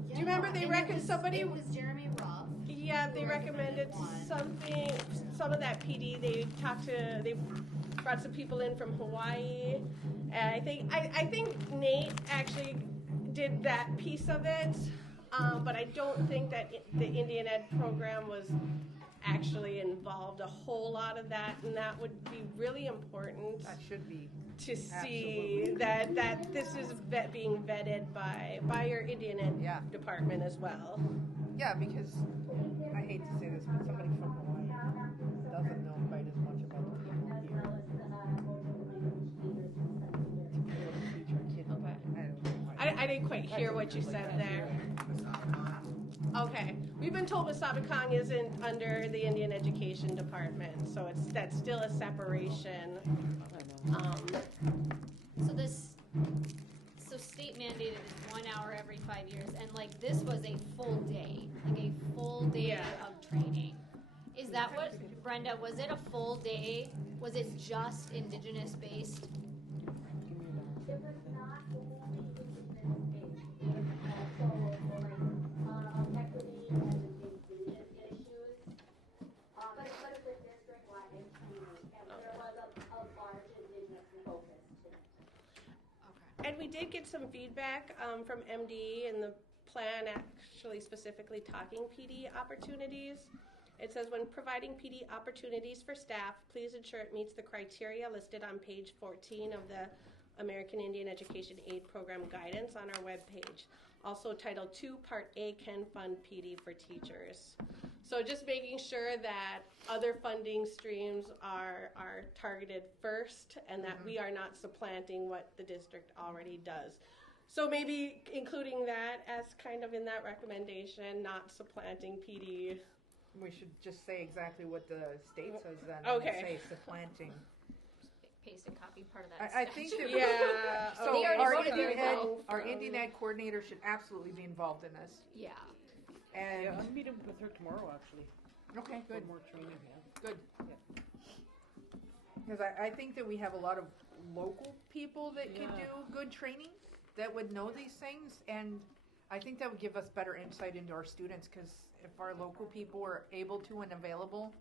Do you remember they recommended somebody? It was Jeremy Ruff. Yeah, they recommended something. Some of that PD. They brought some people in from Hawaii, and I think Nate actually did that piece of it, but I don't think that the Indian Ed program was actually involved a whole lot of that, and that would be really important. That should be. To see that this is being vetted by your Indian Ed department as well. Yeah, because I hate to say this, but somebody from Hawaii doesn't know quite as much about the people here. To be able to didn't quite hear what you said there. Okay, we've been told Wasabikan isn't under the Indian Education Department, so that's still a separation. So state mandated is 1 hour every 5 years, and like this was a full day, of training. Is that what, Brenda? Was it a full day? Was it just Indigenous based? It was not only Indigenous based. So like equity and inclusion issues. But it was a district-wide training, and there was a large Indigenous focus to it. Okay. And we did get some feedback from MD and the plan actually specifically talking PD opportunities. It says when providing PD opportunities for staff, please ensure it meets the criteria listed on page 14 of the American Indian Education Aid Program guidance on our webpage. Also Title II, Part A can fund PD for teachers. So just making sure that other funding streams are targeted first and that we are not supplanting what the district already does. So maybe including that as kind of in that recommendation, not supplanting PD. We should just say exactly what the state says then. Okay. And say supplanting. Paste and copy part of that. I think that Yeah. so They already our wrote it Indian there, Ed, though. our Indian Ed coordinator should absolutely be involved in this. Yeah. And Yeah, I'm meeting with her tomorrow, actually. okay, For good, more training, yeah. good. Because I think that we have a lot of local people that could Yeah. do good training, that would know these things, and I think that would give us better insight into our students, because if our local people are able to and available,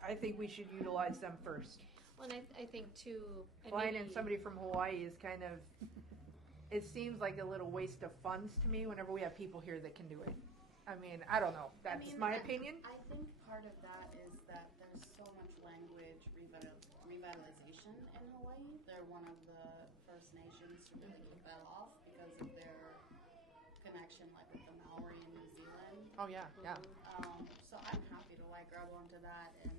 I think we should utilize them first. Well, and I think too. and Flying in maybe- somebody from Hawaii is kind of, it seems like a little waste of funds to me whenever we have people here that can do it. I mean, I don't know. That's my opinion. I think part of that is that there's so much language revitalization in Hawaii. They're one of the first nations to really kick that off because of their connection, like with the Maori in New Zealand. Oh yeah, yeah. So I'm happy to like grab onto that and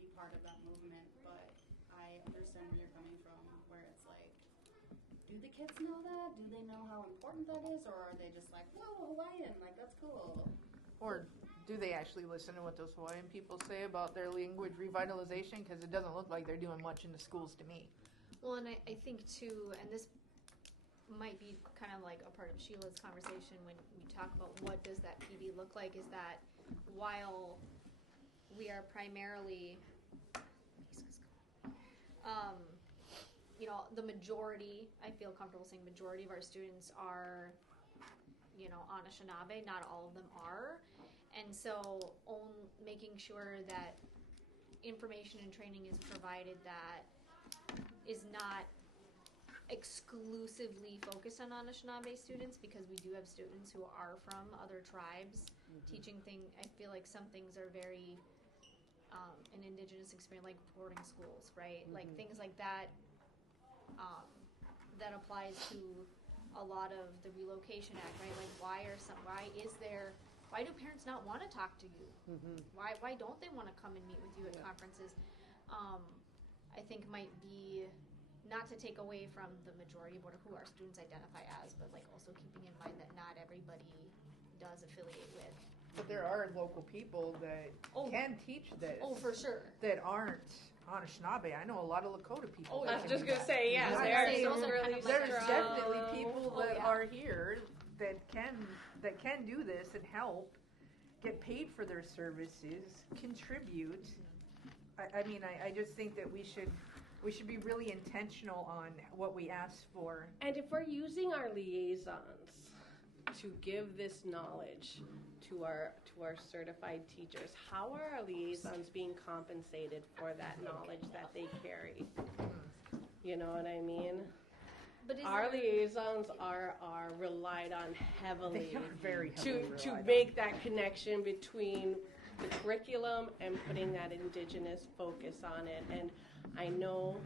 be part of that movement. But I understand where you're coming from, where it's like, do the kids know that? Do they know how important that is, or are they just like, whoa, Hawaiian, like that's cool? Or do they actually listen to what those Hawaiian people say about their language revitalization? Because it doesn't look like they're doing much in the schools to me. Well, and I think too, and this might be kind of like a part of Sheila's conversation when we talk about what does that PD look like, is that while we are primarily, the majority, I feel comfortable saying majority of our students are, Anishinaabe, not all of them are. And so making sure that information and training is provided that is not exclusively focused on Anishinaabe students, because we do have students who are from other tribes teaching things. I feel like some things are very an Indigenous experience, like boarding schools, right? Like things like that. That applies to a lot of the Relocation Act, right? Like why do parents not want to talk to you? Why don't they want to come and meet with you at conferences? I think might be not to take away from the majority of who our students identify as, but like also keeping in mind that not everybody does affiliate with. But there are local people that can teach this. Oh, for sure. That aren't Anishinaabe. I know a lot of Lakota people. I was just going to say, yeah, There's definitely people that yeah. are here that can do this and help, get paid for their services, contribute. I just think that we should be really intentional on what we ask for. And if we're using our liaisons to give this knowledge to our certified teachers, how are our liaisons being compensated for that knowledge that they carry? You know what I mean? But Our liaisons are relied on heavily, They are very heavily to relied on. make that connection between the curriculum and putting that Indigenous focus on it. And I know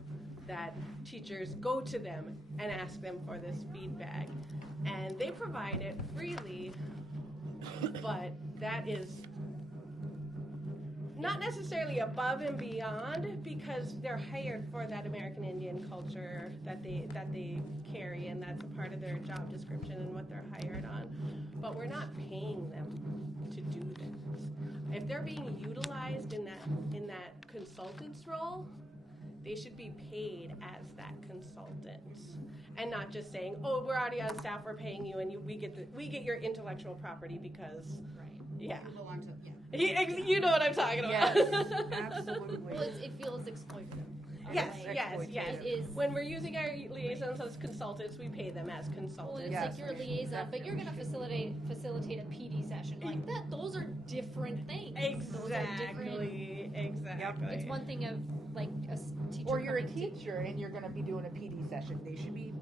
that teachers go to them and ask them for this feedback, and they provide it freely, but that is not necessarily above and beyond, because they're hired for that American Indian culture that they carry, and that's a part of their job description and what they're hired on. But we're not paying them to do this. If they're being utilized in that consultant's role, they should be paid as that consultant, and not just saying, "Oh, we're already on staff, we're paying you, and we get your intellectual property because." Right. Yeah. You belong to, You know what I'm talking about. Yes, absolutely. Well, it feels exploitative. Yes, Like, yes. It is. When we're using our liaisons as consultants, we pay them as Well, consultants. it's Yes, like you're a liaison, but you're going to facilitate a PD session like that. Those are different things. Those are different. Exactly. It's one thing of like a teacher. Or you're a coming to- teacher and you're going to be doing a PD session. They should be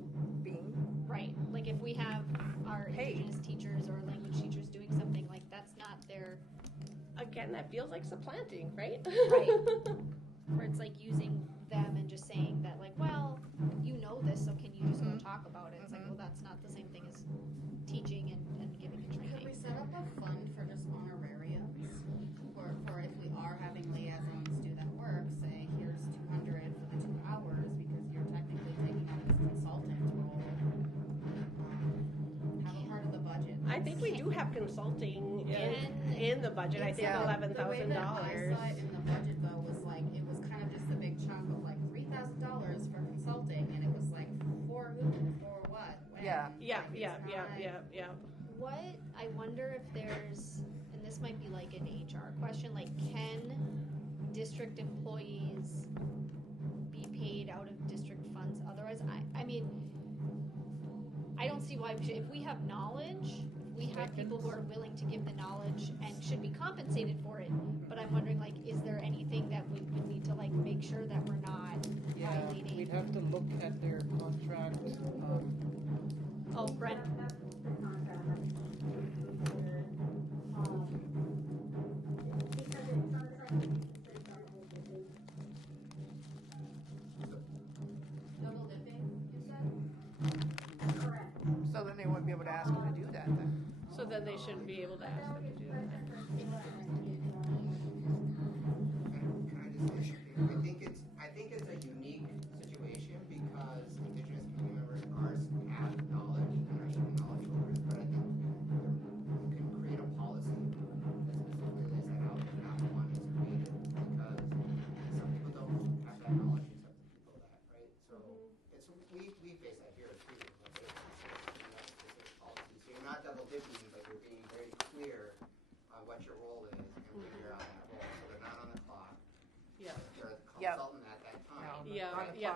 being Right. Like if we have our Paid. indigenous teachers or language teachers doing something like that's not their Again, that feels like supplanting, right? right. Where it's like using them and just saying that like, well, you know this, so can you just go talk about it? It's like, well, that's not the same thing as teaching and giving a Could we training. set up a fund for just honorariums? For if we are having liaisons do that work, say here's 200 for the 2 hours because you're technically taking on this consultant role. Have a part of the budget. I think we do have consulting in the budget. I think Yeah. $11,000. The way that I saw it in the budget though was like, it was kind of just a big chunk of like $3,000 for consulting, and it was like, for who, for what, when? Yeah. Yeah. What I wonder if there's, and this might be like an HR question, like can district employees be paid out of district funds? Otherwise, I mean, I don't see why we should. If we have knowledge, if we have people who are willing to give the knowledge and should be compensated for it. But I'm wondering, like, is there anything that we would need to like make sure that we're not violating? We'd have to look at their contract. Oh, Brent. Double dipping, you said? So then they wouldn't be able to ask them to do that then. So then they shouldn't be able to ask them to do that. Can I just say something? I think it's a unique situation because Indigenous community members have knowledge and are even knowledge holders, but I think you can create a policy that specifically lays that out and not one is created because some people don't have that knowledge and some people that, right? So it's we face that here too. Policy. So you're not double dipping, but you're being very clear on what your role is and when you're on that role. So they're not on the clock. Yeah. They're the Yep. consultant at that time.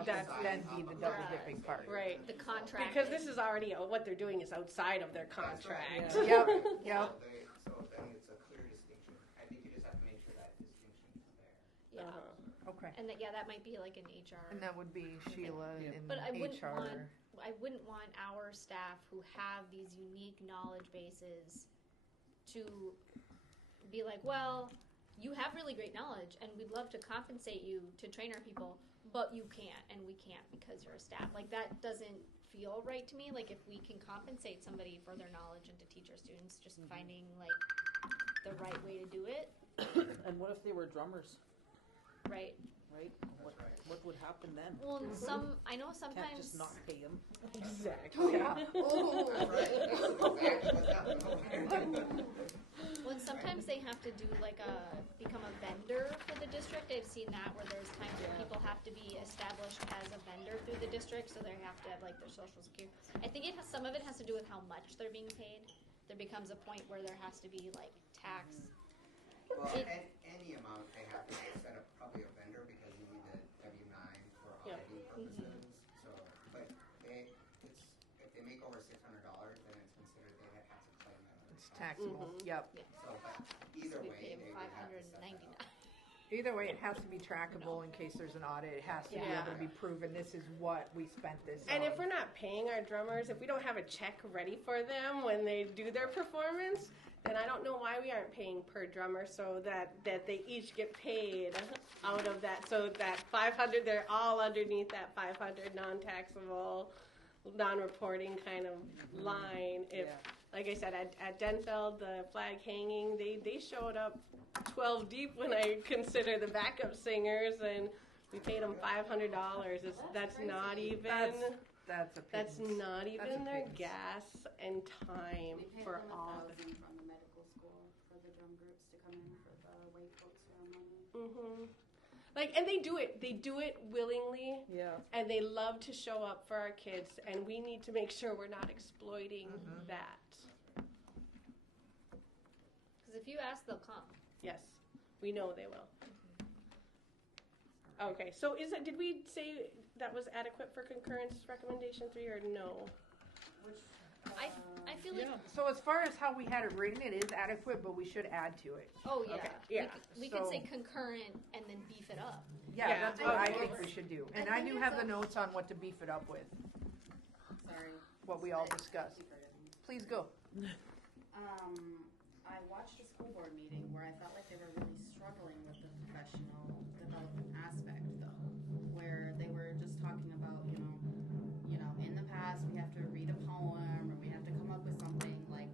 That's then be the double dipping part. right. The contract. Because this is already what they're doing is outside of their contract. That's right. Yep. So then it's a clear distinction. I think you just have to make sure that distinction is there. Yeah. Okay. And that might be like an HR. And that would be Sheila in But I wouldn't HR. want our staff who have these unique knowledge bases to be like, well, you have really great knowledge and we'd love to compensate you to train our people, but you can't and we can't because you're a staff. Like that doesn't feel right to me. Like if we can compensate somebody for their knowledge and to teach our students, just finding like the right way to do it, And what if they were drummers, right? right? What would happen then? Well, I know Can't sometimes just not pay them. Exactly. Oh, Well, and sometimes they have to do like become a vendor for the district. I've seen that where there's times where people have to be established as a vendor through the district, so they have to have like their social security. I think some of it has to do with how much they're being paid. There becomes a point where there has to be like tax. Well, any amount they have to set up probably a vendor because you need the W-9 for auditing purposes. So, but if they make over $600, then it's considered they have to claim that. It's taxable. Yep. So, but either We way, pay they them would have to set that $599. up. Either way, it has to be trackable in case there's an audit. It has to be able to be proven. This is what we spent this And on. if we're not paying our drummers, if we don't have a check ready for them when they do their performance, then I don't know why we aren't paying per drummer so that they each get paid out of that. So that 500, they're all underneath that 500 non-taxable, non-reporting kind of line. like I said, at Denfeld, the flag hanging, they showed up 12 deep when I consider the backup singers, and we paid them $500. That's not even. That's not even their gas and time They paid for them all of it. $1,000 from the medical school for the drum groups to come in for the white coat ceremony. Mm-hmm. Like, and they do it willingly. Yeah. And they love to show up for our kids, and we need to make sure we're not exploiting that. Because if you ask, they'll come. Yes, we know they will. Okay, so did we say that was adequate for concurrence recommendation 3 or no? I feel like. So as far as how we had it written, it is adequate, but we should add to it. Oh yeah. Okay, yeah. We could say concurrent and then beef it up. Yeah, that's what I think it's- we should do. I And I think do it's have the a- notes on what to beef it up with, Sorry. what we all discussed. Please go. I watched a school board meeting where I felt like they were really struggling with the professional development aspect, though, where they were just talking about, in the past we have to read a poem or we have to come up with something like,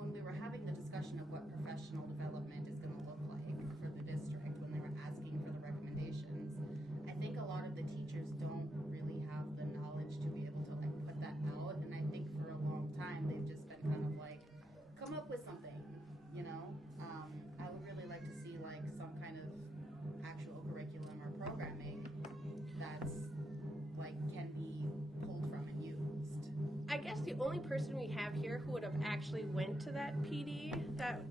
when we were having the discussion of what professional development is going to look like for the district when they were asking for the recommendations, I think a lot of the teachers don't really have the knowledge to be able to put that out, and I think for a long time they've just been kind of like, come up with something, I would really like to see some kind of actual curriculum or programming that's can be pulled from and used. I guess the only person we have here who would have actually went to that PD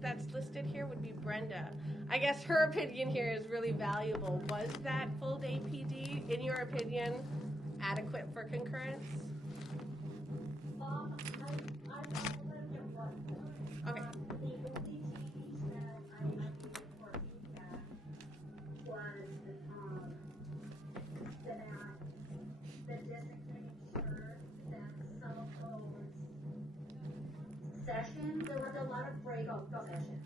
that's listed here would be Brenda. I guess her opinion here is really valuable. Was that full day PD, in your opinion, adequate for concurrence? Okay. The only change that I made for feedback was that the district made sure that some of those sessions, there was a lot of breakout sessions.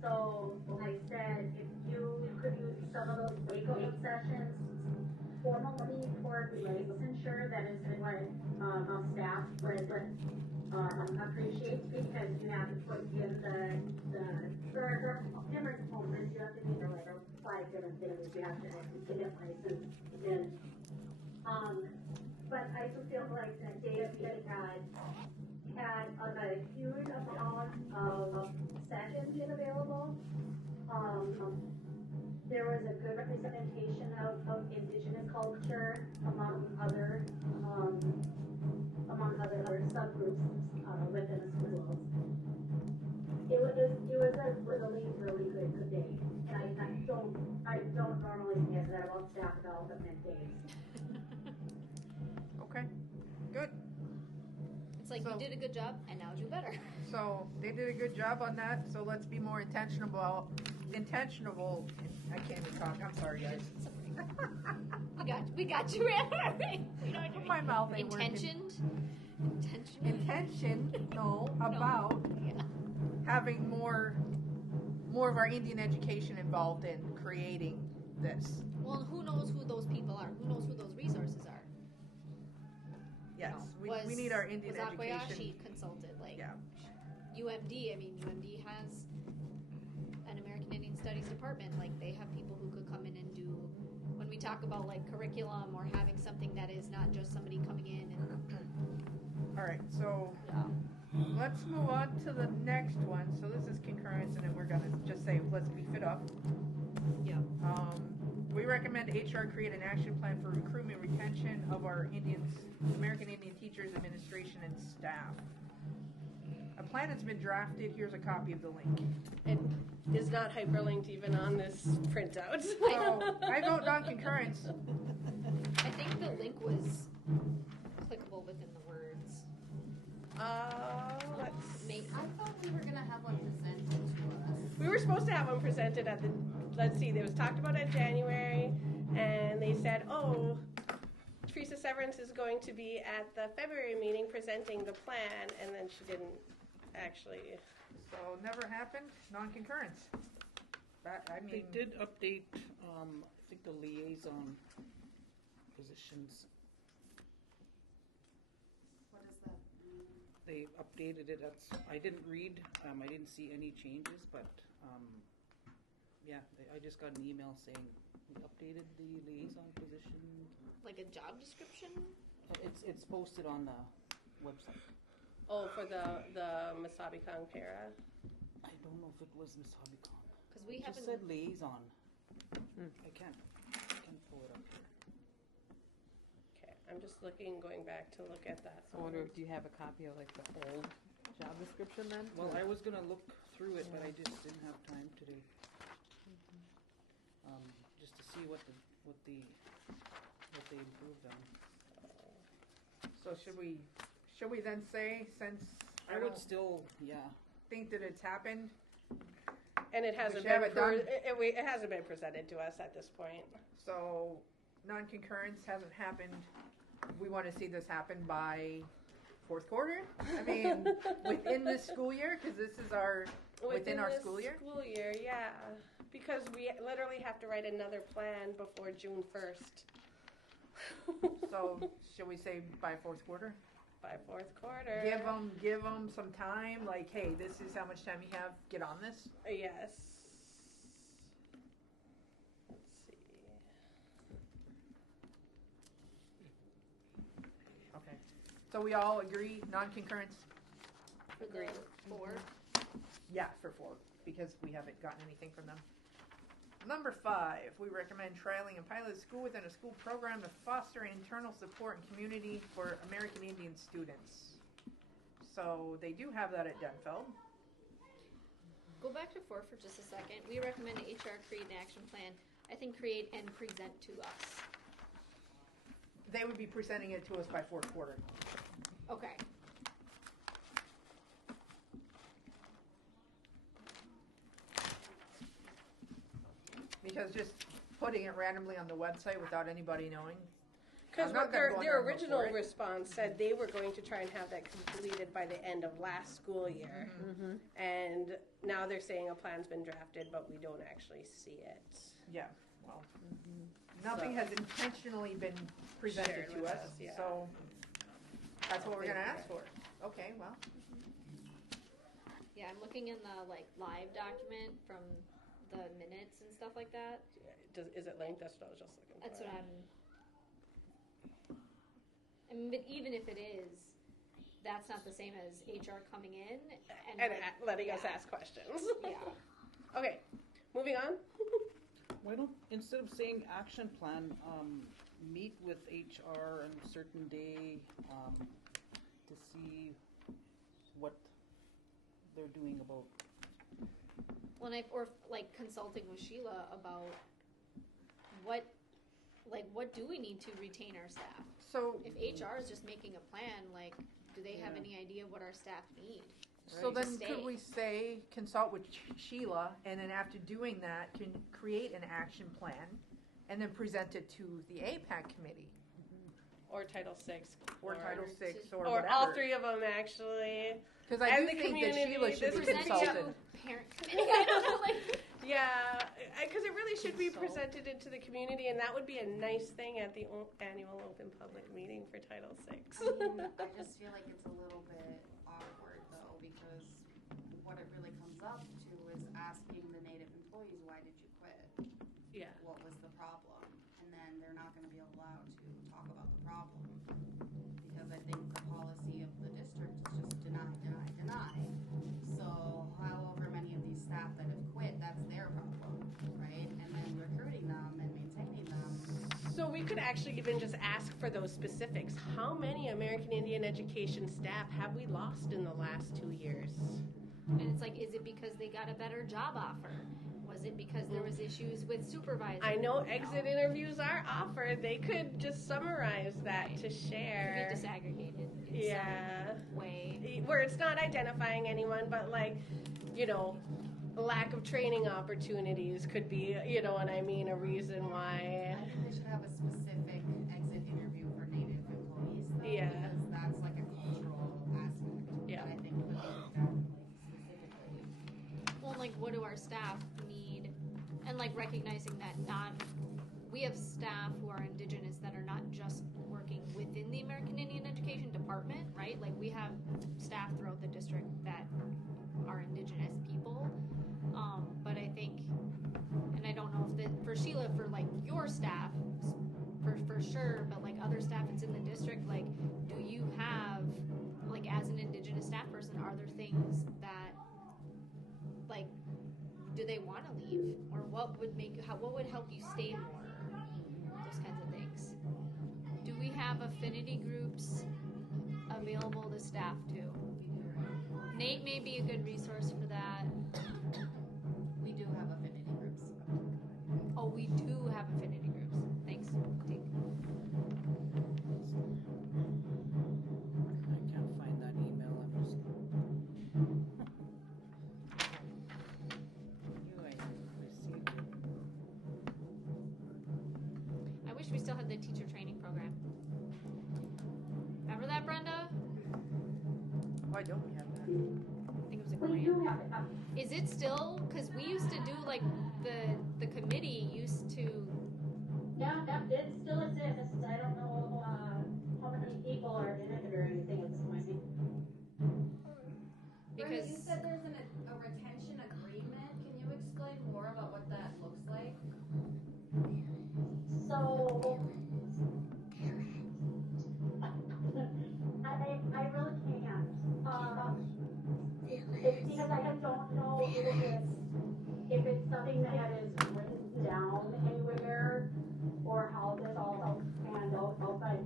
So I said, if you could use some of those breakout sessions formally for the licensure, that is what staff would appreciates, because you have to put in the different components. You have to do like 5 different things. You have to actually get licensed in. But I do feel like that Dave had a huge amount of sessions made available. There was a good representation of indigenous culture among other subgroups within the schools. It was a really good day, and I don't normally say that about staff development days. Okay, good. It's like So- you did a good job, and now do better. So they did a good job on that, so let's be more intentional. I can't even talk, I'm sorry guys. We got you, Anna. We know what you mean. My mouth ain't working. Intentional about Yeah. having more of our Indian education involved in creating this. Well, who knows who those people are? Who knows who those resources are? Yes, You know, we need our Indian was education. Akwayashi consulted? Yeah. UMD, UMD has an American Indian Studies department. They have people who could come in and do, when we talk about curriculum or having something that is not just somebody coming in and. All right, so Yeah. let's move on to the next one. So this is concurrence, and then we're gonna just say, let's beef it up. Yeah. We recommend HR create an action plan for recruitment and retention of our American Indian teachers, administration, and staff. A plan has been drafted. Here's a copy of the link. It is not hyperlinked even on this printout. So I vote non-concurrence. I think the link was clickable within the words. Let's. I thought we were gonna have one presented to us. We were supposed to have one presented at the. Let's see. It was talked about in January, and they said, "Oh, Teresa Severance is going to be at the February meeting presenting the plan," and then she didn't actually. So never happened. Non-concurrence. I They mean, did update, I think the liaison positions. What does that mean? they updated it. I didn't read. I didn't see any changes, but yeah, I just got an email saying we updated the liaison position. Like a job description? It's posted on the website. Oh, for the Masabikang para. I don't know if it was Miss Hobbycon. Because we It just haven't. said liaison. I can't pull it up here. Okay, I'm just going back to look at that. I wonder, do you have a copy of like the old job description then? Well, I was gonna look through it, but I just didn't have time today. Just to see what they improved on. So should we then say, since I would still, yeah. think that it's happened, And it hasn't should have been it done. it hasn't been presented to us at this point. so non-concurrence hasn't happened, we want to see this happen by fourth quarter? I mean, within this school year, because this is within our this school year? School year, yeah. Because we literally have to write another plan before June 1st. So should we say by fourth quarter? By fourth quarter. Give them some time, like, hey, this is how much time you have, get on this. Yes. Let's see. Okay. So we all agree, non-concurrence? For the 4. Yeah, for 4, because we haven't gotten anything from them. Number 5, we recommend trialing a pilot school within a school program to foster internal support and community for American Indian students. So they do have that at Denfeld. Go back to 4 for just a second. We recommend HR create an action plan. I think create and present to us. They would be presenting it to us by fourth quarter. Okay. Because just putting it randomly on the website without anybody knowing. Because I'm not what gonna go in there their and look original for it. response said they were going to try and have that completed by the end of last school year. Mm-hmm. And now they're saying a plan's been drafted, but we don't actually see it. Yeah, well, nothing has intentionally been presented Shared to with us, us, yeah. so that's what we're think gonna we're ask for. Okay, well, Yeah, I'm looking in the live document from the minutes and stuff like that. Is it linked? That's what I was just looking That's for. what I mean, but even if it is, that's not the same as HR coming in and letting us yeah. ask questions. Yeah. Okay, moving on. Why don't, instead of saying action plan, meet with HR on a certain day to see what they're doing about. Well, or consulting with Sheila about what do we need to retain our staff? so, If HR is just making a plan, do they have any idea what our staff need? so to then stay? could we say, consult with Sheila, and then after doing that, can create an action plan, and then present it to the AIPAC committee? Or Title VI. Or Title VI, or Or whatever. all three of them, actually. Because I And do the think that community, Sheila should be this Presenting consulted. to parent committee. I don't know, Yeah, because it really should be So- presented into the community, and that would be a nice thing at the annual open public meeting for Title VI. I just feel like it's a little bit awkward though, because what it really comes up to is asking the Native employees, why did you quit? Yeah. What was the problem? And then they're not gonna be allowed to talk about the problem. Because I think the policy of the district is just deny, deny, deny. So however many of these staff that have quit, that's their problem, right? And then recruiting them and maintaining them. So we could actually even just ask for those specifics. How many American Indian education staff have we lost in the last 2 years? And it's is it because they got a better job offer? Was it because there was issues with supervisors? I know exit interviews are offered. They could just summarize that to share. Could be disaggregated in Yeah. some way. Where it's not identifying anyone, but lack of training opportunities could be, you know what I mean, a reason why. I think they should have a specific exit interview for Native employees though, Yeah. because that's like a cultural aspect. Yeah. That I think would be done specifically. Well, what do our staff need? And recognizing that we have staff who are Indigenous that are not just working within the American Indian Education Department, right? We have staff they want to leave, or what would help you stay more? Those kinds of things. Do we have affinity groups available to staff too? Nate may be a good resource for that. We do have affinity groups. Oh, we do have affinity groups. Thanks. Take. I can't find that email. I'm just. You ain't received it. I wish we still had the teacher training program. Remember that, Brenda? Why don't we have that? I think it was a We do grant. have it. Is it still? Because we used to do like the committee used to. Yeah, it still exists. I don't know how many people are in it or anything at this point. Brenda, Because you said there's a retention agreement. Can you explain more about what that looks like? So, I really can't. It's because I don't know if it's something that is written down anywhere or how this all handled. But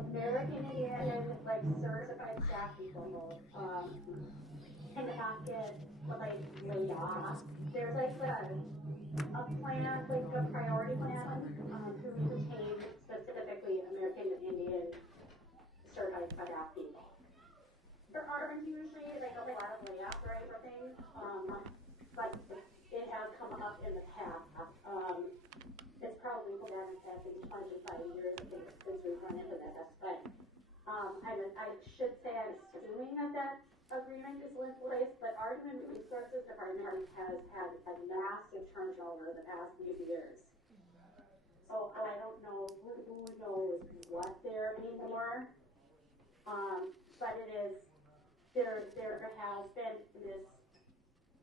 American Indian, like certified staff people, cannot get laid off. There's like a plan, like a priority plan to retain specifically American Indian certified staff people. There aren't usually like a lot of layoffs or anything, but it has come up in the past. It's probably been at least 25 years since we've run into this, but I should say I'm assuming that agreement is in place, but our Human Resources Department has had a massive turnover the past few years. So I don't know who knows what there anymore, but it is, there has been this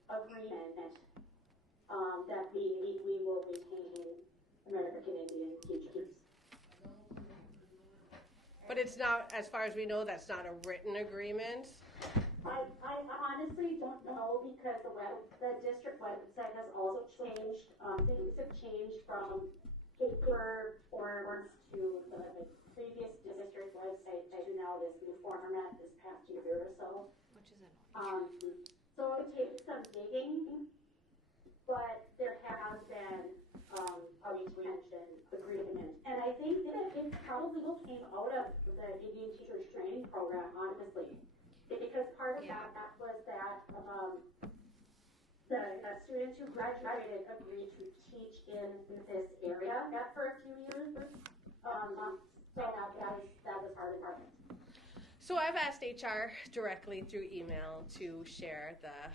agreement that we will retain American Indian teachers. But it's not, as far as we know, that's not a written agreement. I honestly don't know because the district website has also changed. Things have changed from paper forms to the previous district website to now this new format this past year or so. which is annoying. So it takes some digging, but there has been a retention agreement. And I think that it probably came out of the Indian Teachers Training Program, honestly. Because part of that was that the students who graduated agreed to teach in this area for a few years. So that was part of it. So I've asked HR directly through email to share the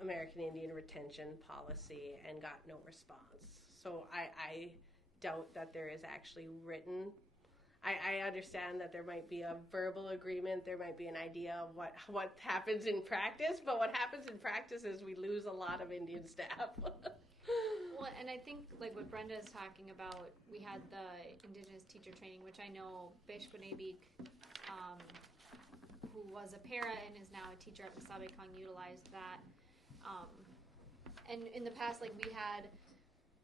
American Indian retention policy and got no response. So I doubt that there is actually written. I understand that there might be a verbal agreement, there might be an idea of what happens in practice, but what happens in practice is we lose a lot of Indian staff. Well, and I think like what Brenda is talking about, we had the Indigenous teacher training, which I know Beshkunebik, who was a para and is now a teacher at Masabekong, utilized that. And in the past, like we had,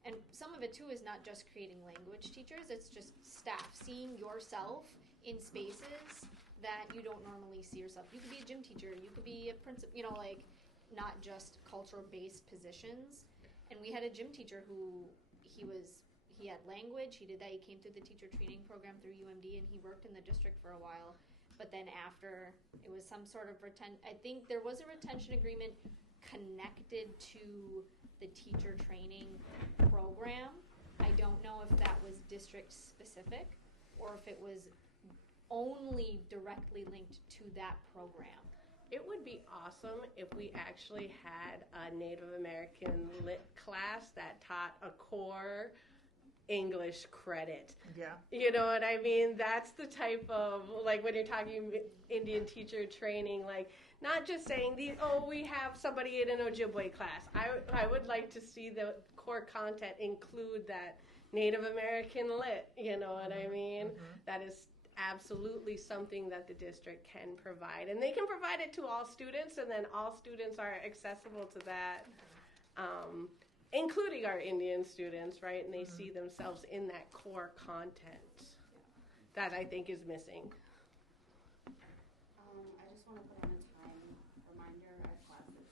and some of it too is not just creating language teachers, it's just staff, seeing yourself in spaces that you don't normally see yourself. You could be a gym teacher, you could be a principal, like not just cultural-based positions. And we had a gym teacher who he had language, he did that, he came through the teacher training program through UMD, and he worked in the district for a while. But then after, it was some sort of I think there was a retention agreement connected to the teacher training program. I don't know if that was district specific or if it was only directly linked to that program. It would be awesome if we actually had a Native American lit class that taught a core English credit. Yeah. You know what I mean? That's the type of, like when you're talking Indian teacher training, like not just saying, we have somebody in an Ojibwe class. I would like to see the core content include that Native American lit, you know what I mean? Mm-hmm. That is absolutely something that the district can provide. And they can provide it to all students, and then all students are accessible to that. including our Indian students, right? And they see themselves in that core content that I think is missing. I just want to put on a time reminder. I have class at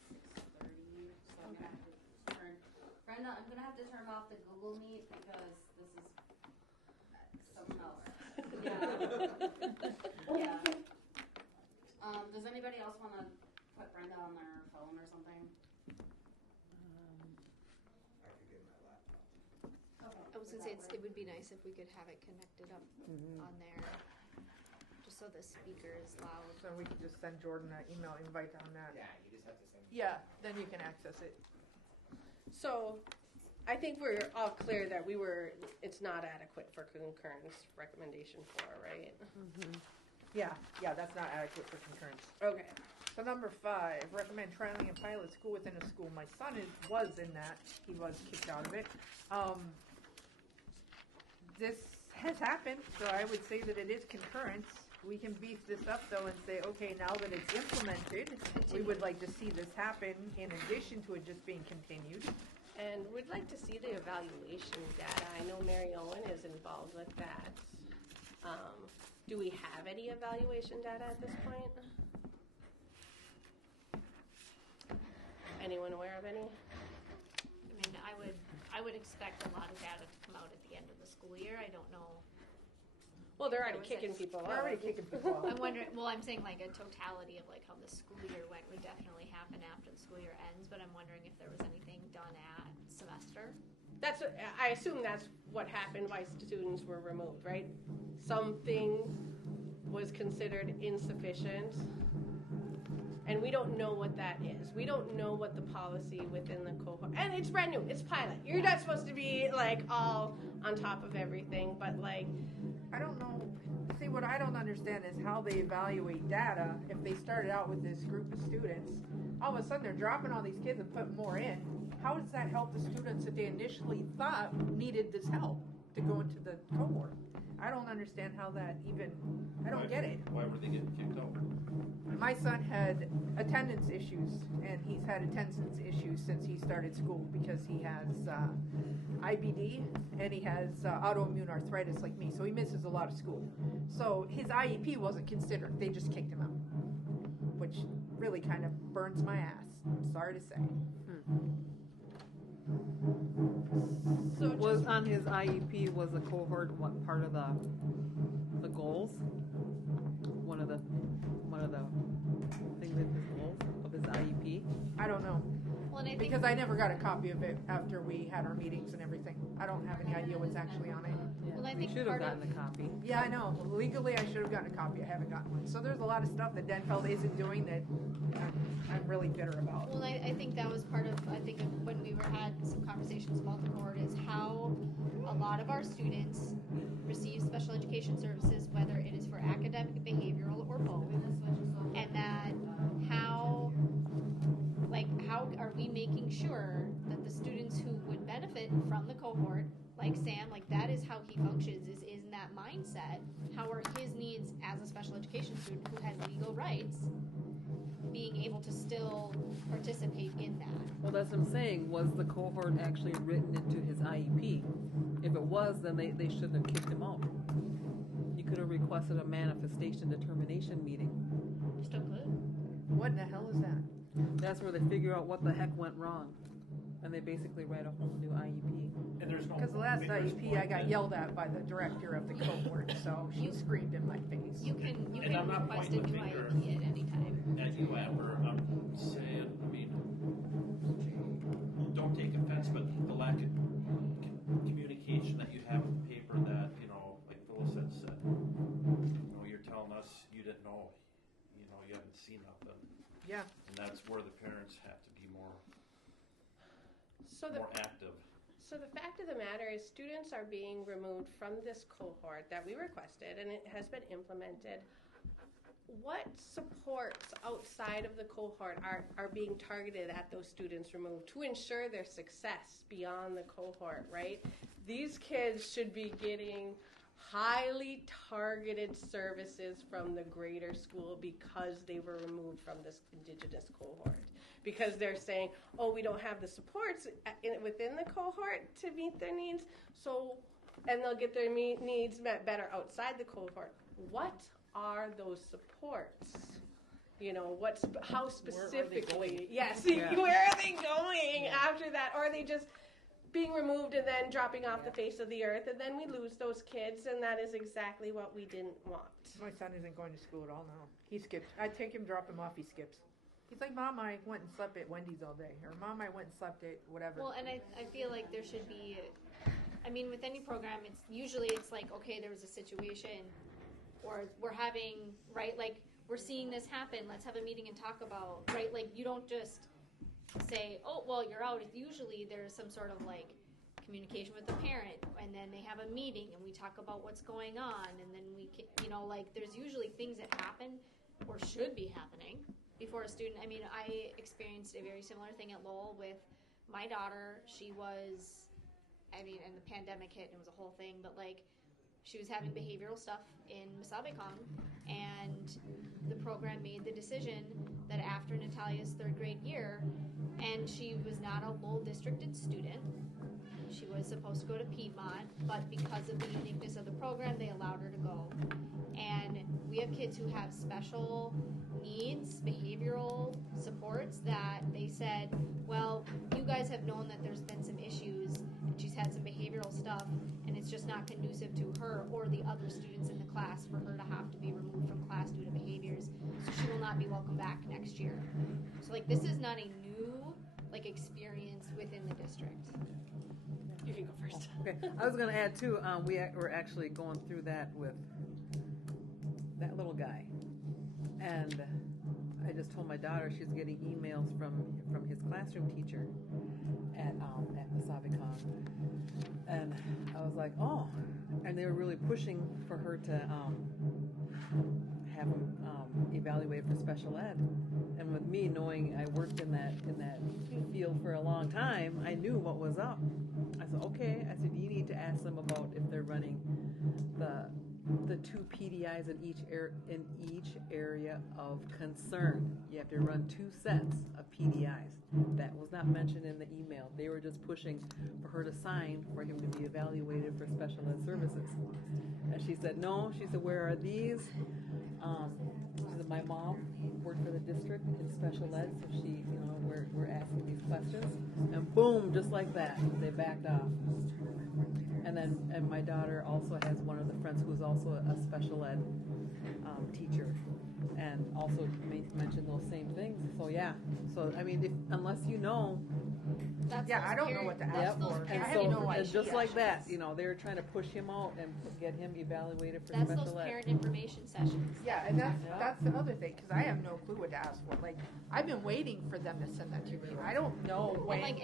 6:30, so I'm gonna have to turn. Brenda, I'm gonna have to turn off the Google Meet because this is someone else. Yeah. Does anybody else want to put Brenda on their phone or something? I could get my laptop. Okay. I was gonna say it would be nice if we could have it connected up on there, just so the speaker is loud. So we could just send Jordan an email invite on that. Yeah, you just have to send. Yeah, then you can access it. So I think we're all clear that it's not adequate for concurrence recommendation 4, right? Yeah, that's not adequate for concurrence. Okay. So number 5, recommend trialing a pilot school within a school. My son was in that. He was kicked out of it. This has happened, so I would say that it is concurrence. We can beef this up though and say, okay, now that it's implemented, we would like to see this happen in addition to it just being continued. And we'd like to see the evaluation data. I know Mary Owen is involved with that. Do we have any evaluation data at this point? Anyone aware of any? I mean, I would expect a lot of data to come out at the end of the school year. I don't know. Well, they're already kicking people out. We're already kicking people out. I'm wondering. Well, I'm saying like a totality of like how the school year went would definitely happen after the school year ends. But I'm wondering if there was anything done at semester. I assume that's what happened. Why students were removed, right? Something was considered insufficient, and we don't know what that is. We don't know what the policy within the cohort, and it's brand new. It's pilot. You're not supposed to be like all on top of everything, but like. I don't know. See, what I don't understand is how they evaluate data. If they started out with this group of students, all of a sudden they're dropping all these kids and putting more in. How does that help the students that they initially thought needed this help to go into the cohort? I don't understand how that even, I don't get it. Why were they getting kicked out? My son had attendance issues, and he's had attendance issues since he started school because he has IBD and he has autoimmune arthritis like me, so he misses a lot of school. So his IEP wasn't considered. They just kicked him out, which really kind of burns my ass. I'm sorry to say. So was on his IEP, was the cohort what part of the goals? One of the things in his goals of his IEP? I don't know. Well, and I think Because I never got a copy of it after we had our meetings and everything. I don't have any idea what's actually on it. Well, I We think should have part of gotten a copy. Yeah, I know. Legally, I should have gotten a copy. I haven't gotten one. So there's a lot of stuff that Denfeld isn't doing that I'm really bitter about. Well, I think that was part of, when we had some conversations about the cohort is how a lot of our students receive special education services, whether it is for academic, behavioral, or both, and that how are we making sure that the students who would benefit from the cohort, like Sam, like that is how he functions, is in that mindset. How are his needs as a special education student who has legal rights being able to still participate in that? Well, that's what I'm saying. Was the cohort actually written into his IEP? If it was, then they shouldn't have kicked him out. You could have requested a manifestation determination meeting. Still could. What in the hell is that? That's where they figure out what the heck went wrong. And they basically write a whole new IEP. And there's no. Because the last vigorous IEP, point I got that- yelled at by the director of the cohort, so she screamed in my face. You can And I'm not request a pointing new the finger IEP at any time. at you, Amber. I'm saying, don't take offense, but the lack of communication that you have with the paper that, like Phyllis had said, you're telling us you didn't know, you haven't seen nothing. Yeah. And that's where the parents have to be more active. So the fact of the matter is students are being removed from this cohort that we requested, and it has been implemented. What supports outside of the cohort are being targeted at those students removed to ensure their success beyond the cohort, right? These kids should be getting highly targeted services from the greater school because they were removed from this Indigenous cohort. Because they're saying, oh, we don't have the supports within the cohort to meet their needs, so, and they'll get their needs met better outside the cohort. What are those supports? You know, how specifically? Yes, Yeah. Where are they going after that? Or are they just being removed and then dropping off the face of the earth, and then we lose those kids, and that is exactly what we didn't want. My son isn't going to school at all now. He skips. I take him, drop him off, he skips. He's like, Mom, I went and slept at Wendy's all day. Or, Mom, I went and slept at whatever. Well, and I feel like there should be, I mean, with any program, it's like, okay, there was a situation, or we're having, right, like, we're seeing this happen, let's have a meeting and talk about, right, like, you don't just say, oh, well, you're out. Usually there's some sort of, like, communication with the parent, and then they have a meeting, and we talk about what's going on, and then we can, you know, like, there's usually things that happen, or should be happening, before a student. I mean, I experienced a very similar thing at Lowell with my daughter. She was, I mean, and the pandemic hit, and it was a whole thing, but, like, she was having behavioral stuff in Masabekong, and the program made the decision that after Natalia's third grade year, and she was not a Lowell districted student, she was supposed to go to Piedmont, but because of the uniqueness of the program, they allowed her to go. And we have kids who have special needs, behavioral supports, that they said, well, you guys have known that there's been some issues, and she's had some behavioral stuff, and it's just not conducive to her or the other students in the class for her to have to be removed from class due to behaviors, so she will not be welcome back next year. So, like, this is not a new, like, experience within the district. You can go first. Okay, I was going to add too. We're actually going through that with that little guy, and I just told my daughter she's getting emails from his classroom teacher at Masabekong, and I was like, oh, and they were really pushing for her to have him evaluated for special ed. And with me knowing I worked in that field for a long time, I knew what was up. I said, okay. I said, you need to ask them about if they're running the 2 PDIs in each area of concern. You have to run 2 sets of PDIs. That was not mentioned in the email. They were just pushing for her to sign for him to be evaluated for special ed services. And she said, no. She said, where are these? She said, my mom worked for the district in special ed, so she, you know, we're asking these questions. And boom, just like that, they backed off. And my daughter also has one of the friends who's also a special ed teacher, and also mentioned those same things. So yeah, so I mean, unless you know. I don't know what to ask for. And I so, have no idea. just like that, you know, they were trying to push him out and get him evaluated for That's special those ed. parent information sessions. Yeah, and that's the other thing, because I have no clue what to ask for. Like, I've been waiting for them to send that to me. I don't know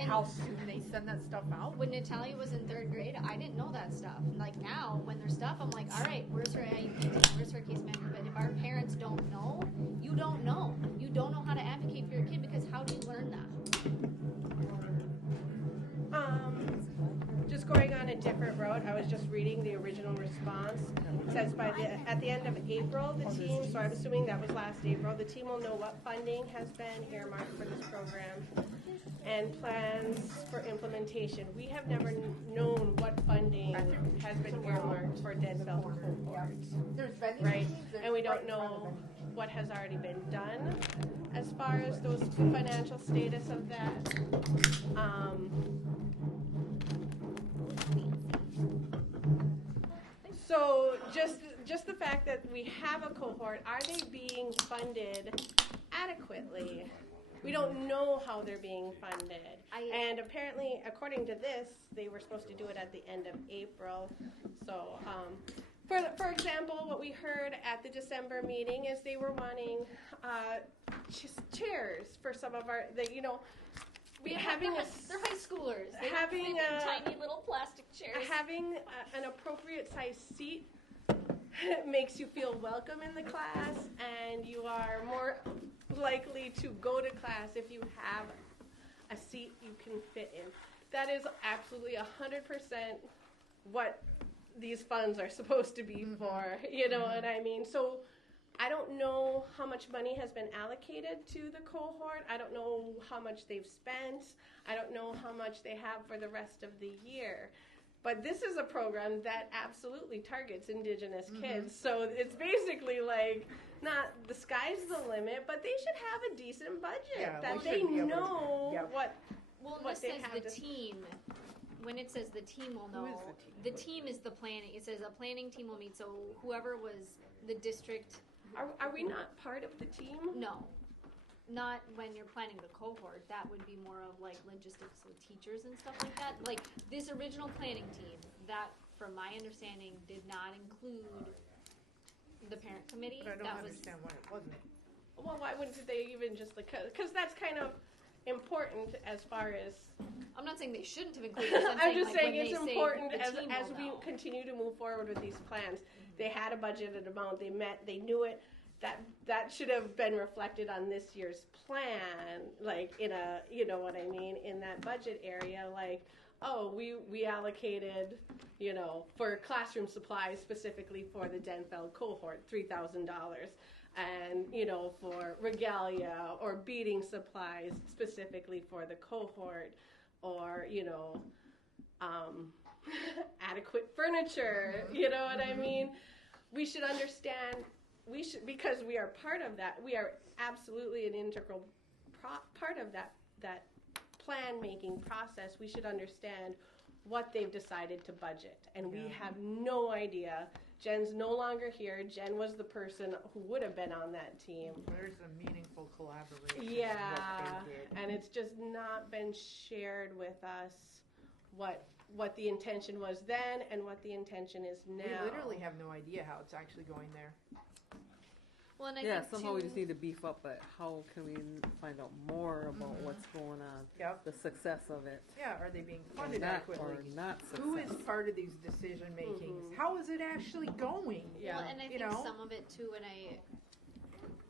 how soon they send that stuff out. When Natalia was in 3rd grade, I didn't know that stuff. Like, now, when there's stuff, I'm like, all right, where's her AIP team? Where's her case manager? But if our parents don't know, you don't know. You don't know how to advocate for your kid, because how do you learn that? Just going on a different road, I was just reading the original response. It says at the end of April, the team, so I'm assuming that was last April, the team will know what funding has been earmarked for this program and plans for implementation. We have never known what funding has been earmarked for Denfeld cohorts, right? And we don't know what has already been done as far as those financial status of that. So just the fact that we have a cohort, are they being funded adequately? We don't know how they're being funded. And apparently, according to this, they were supposed to do it at the end of April. So, for example, what we heard at the December meeting is they were wanting chairs for some of our, They're high schoolers. They having fit in tiny little plastic chairs. Having an appropriate size seat makes you feel welcome in the class, and you are more likely to go to class if you have a seat you can fit in. That is absolutely 100% what these funds are supposed to be for, you know what I mean? So I don't know how much money has been allocated to the cohort. I don't know how much they've spent. I don't know how much they have for the rest of the year. But this is a program that absolutely targets Indigenous kids. So it's basically like, not the sky's the limit, but they should have a decent budget that they know what Well, what this they says have the to- team. When it says the team will know, Who is the team is the planning. It says a planning team will meet. So whoever was the district. Are we not part of the team? No, not when you're planning the cohort. That would be more of like logistics with teachers and stuff like that. Like this original planning team, that, from my understanding, did not include the parent committee. But I don't that understand why it wasn't. Well, why wouldn't they even just because that's kind of important as far as I'm not saying they shouldn't have included it. I'm just like, saying when it's they say important the as team will we know. continue to move forward with these plans. They had a budgeted amount, they met, they knew it. That should have been reflected on this year's plan, like in a, you know what I mean, in that budget area, like, oh, we allocated, you know, for classroom supplies specifically for the Denfeld cohort, $3,000. And, you know, for regalia or beading supplies specifically for the cohort, or, you know, adequate furniture, you know what I mean? We should understand, because we are part of that, we are absolutely an integral part of that plan-making process. We should understand what they've decided to budget. And we have no idea. Jen's no longer here. Jen was the person who would have been on that team. There's a meaningful collaboration. Yeah, in what they did. and it's just not been shared with us what the intention was then and what the intention is now. We literally have no idea how it's actually going there. Well, and I Yeah, think somehow too, we just need to beef up, but how can we find out more about what's going on? Yep. The success of it. Yeah, are they being Or funded not, adequately? or not success. Who is part of these decision makings? How is it actually going? Yeah. Well, and I think some of it too,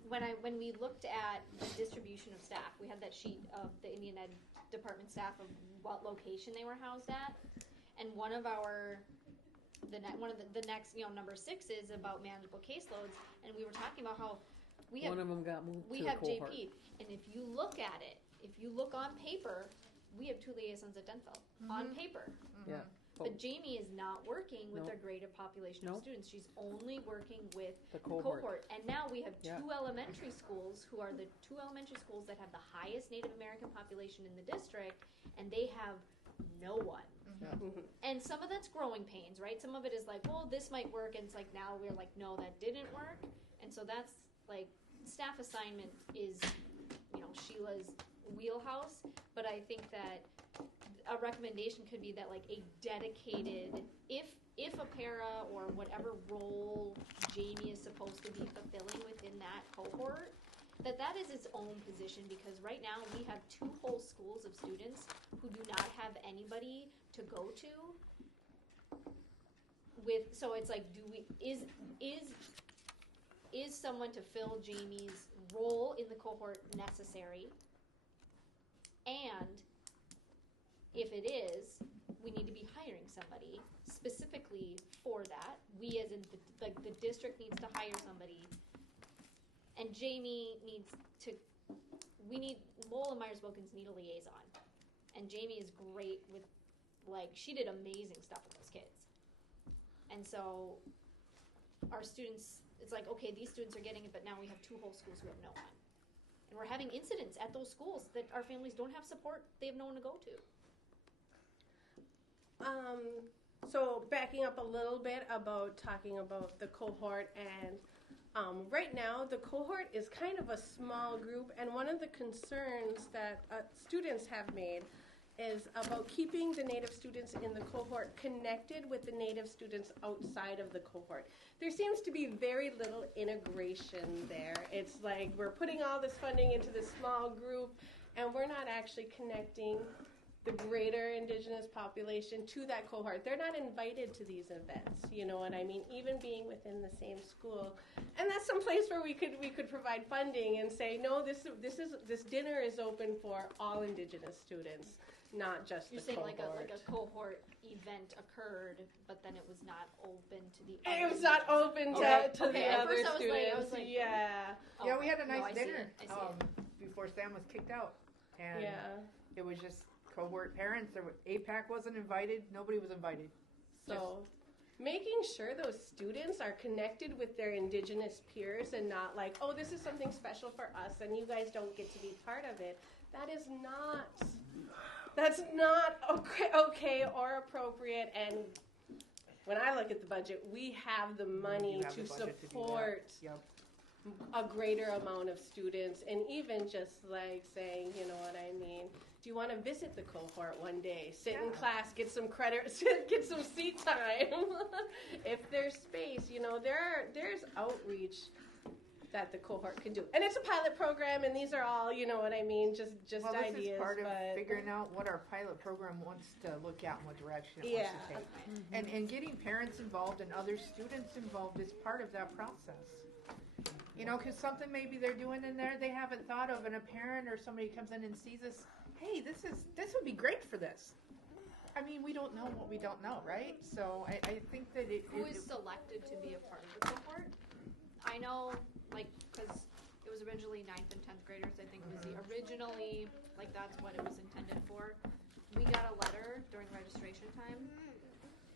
when we looked at the distribution of staff, we had that sheet of the Indian Ed department staff of what location they were housed at, and one of the next, you know, number 6 is about manageable caseloads, and we were talking about how we have One of them got moved we to have a cohort. JP, and if you look at it, if you look on paper, we have 2 liaisons at Denfeld on paper. Yeah. But Jamie is not working with Nope. our greater population Nope. of students. She's only working with The cohort. And now we have 2 Yeah. elementary schools who are the 2 elementary schools that have the highest Native American population in the district, and they have no one. And some of that's growing pains, right? Some of it is like, well, this might work, and it's like now we're like, no, that didn't work. And so that's like staff assignment is, you know, Sheila's wheelhouse. But I think that a recommendation could be that like a dedicated, if a para or whatever role Jamie is supposed to be fulfilling within that cohort, that is its own position, because right now we have 2 whole schools of students who do not have anybody to go to. So it's like, is someone to fill Jamie's role in the cohort necessary? And if it is, we need to be hiring somebody specifically for that. We as in the district needs to hire somebody. And Jamie needs to, Lowell and Myers-Wilkins need a liaison. And Jamie is great with, like, she did amazing stuff with those kids. And so our students, it's like, okay, these students are getting it, but now we have 2 whole schools who have no one. And we're having incidents at those schools that our families don't have support, they have no one to go to. So backing up a little bit about talking about the cohort, and right now the cohort is kind of a small group, and one of the concerns that students have made is about keeping the Native students in the cohort connected with the Native students outside of the cohort. There seems to be very little integration there. It's like we're putting all this funding into this small group, and we're not actually connecting the greater indigenous population to that cohort. They're not invited to these events, you know what I mean? Even being within the same school. And that's some place where we could provide funding and say, no, this dinner is open for all indigenous students, not just You're the saying cohort. like a cohort event occurred, but then it was not open to the It was not open to, Okay. to Okay. the At other first I was students. like- I was like, yeah. Oh, Yeah, we had a no, nice I see dinner it. I see it. before Sam was kicked out. And Yeah. it was just cohort parents. AIPAC wasn't invited. Nobody was invited. So making sure those students are connected with their indigenous peers and not like, oh, this is something special for us and you guys don't get to be part of it. That's not okay or appropriate. And when I look at the budget, we have the money have to the budget to do that. support Yep. a greater amount of students, and even just like saying, you know what I mean, do you want to visit the cohort one day, sit in class, get some credit, get some seat time? If there's space, you know, there's outreach that the cohort can do, and it's a pilot program, and these are all, you know what I mean, just Well, this ideas. is part of but figuring out what our pilot program wants to look at and what direction it yeah, wants to take. And getting parents involved and other students involved is part of that process. You know, because something maybe they're doing in there they haven't thought of, and a parent or somebody comes in and sees us, hey, this would be great for this. I mean, we don't know what we don't know, right? So I think that Who is selected to be a part of the cohort? I know, like, because it was originally 9th and 10th graders, I think was originally, like, that's what it was intended for. We got a letter during registration time.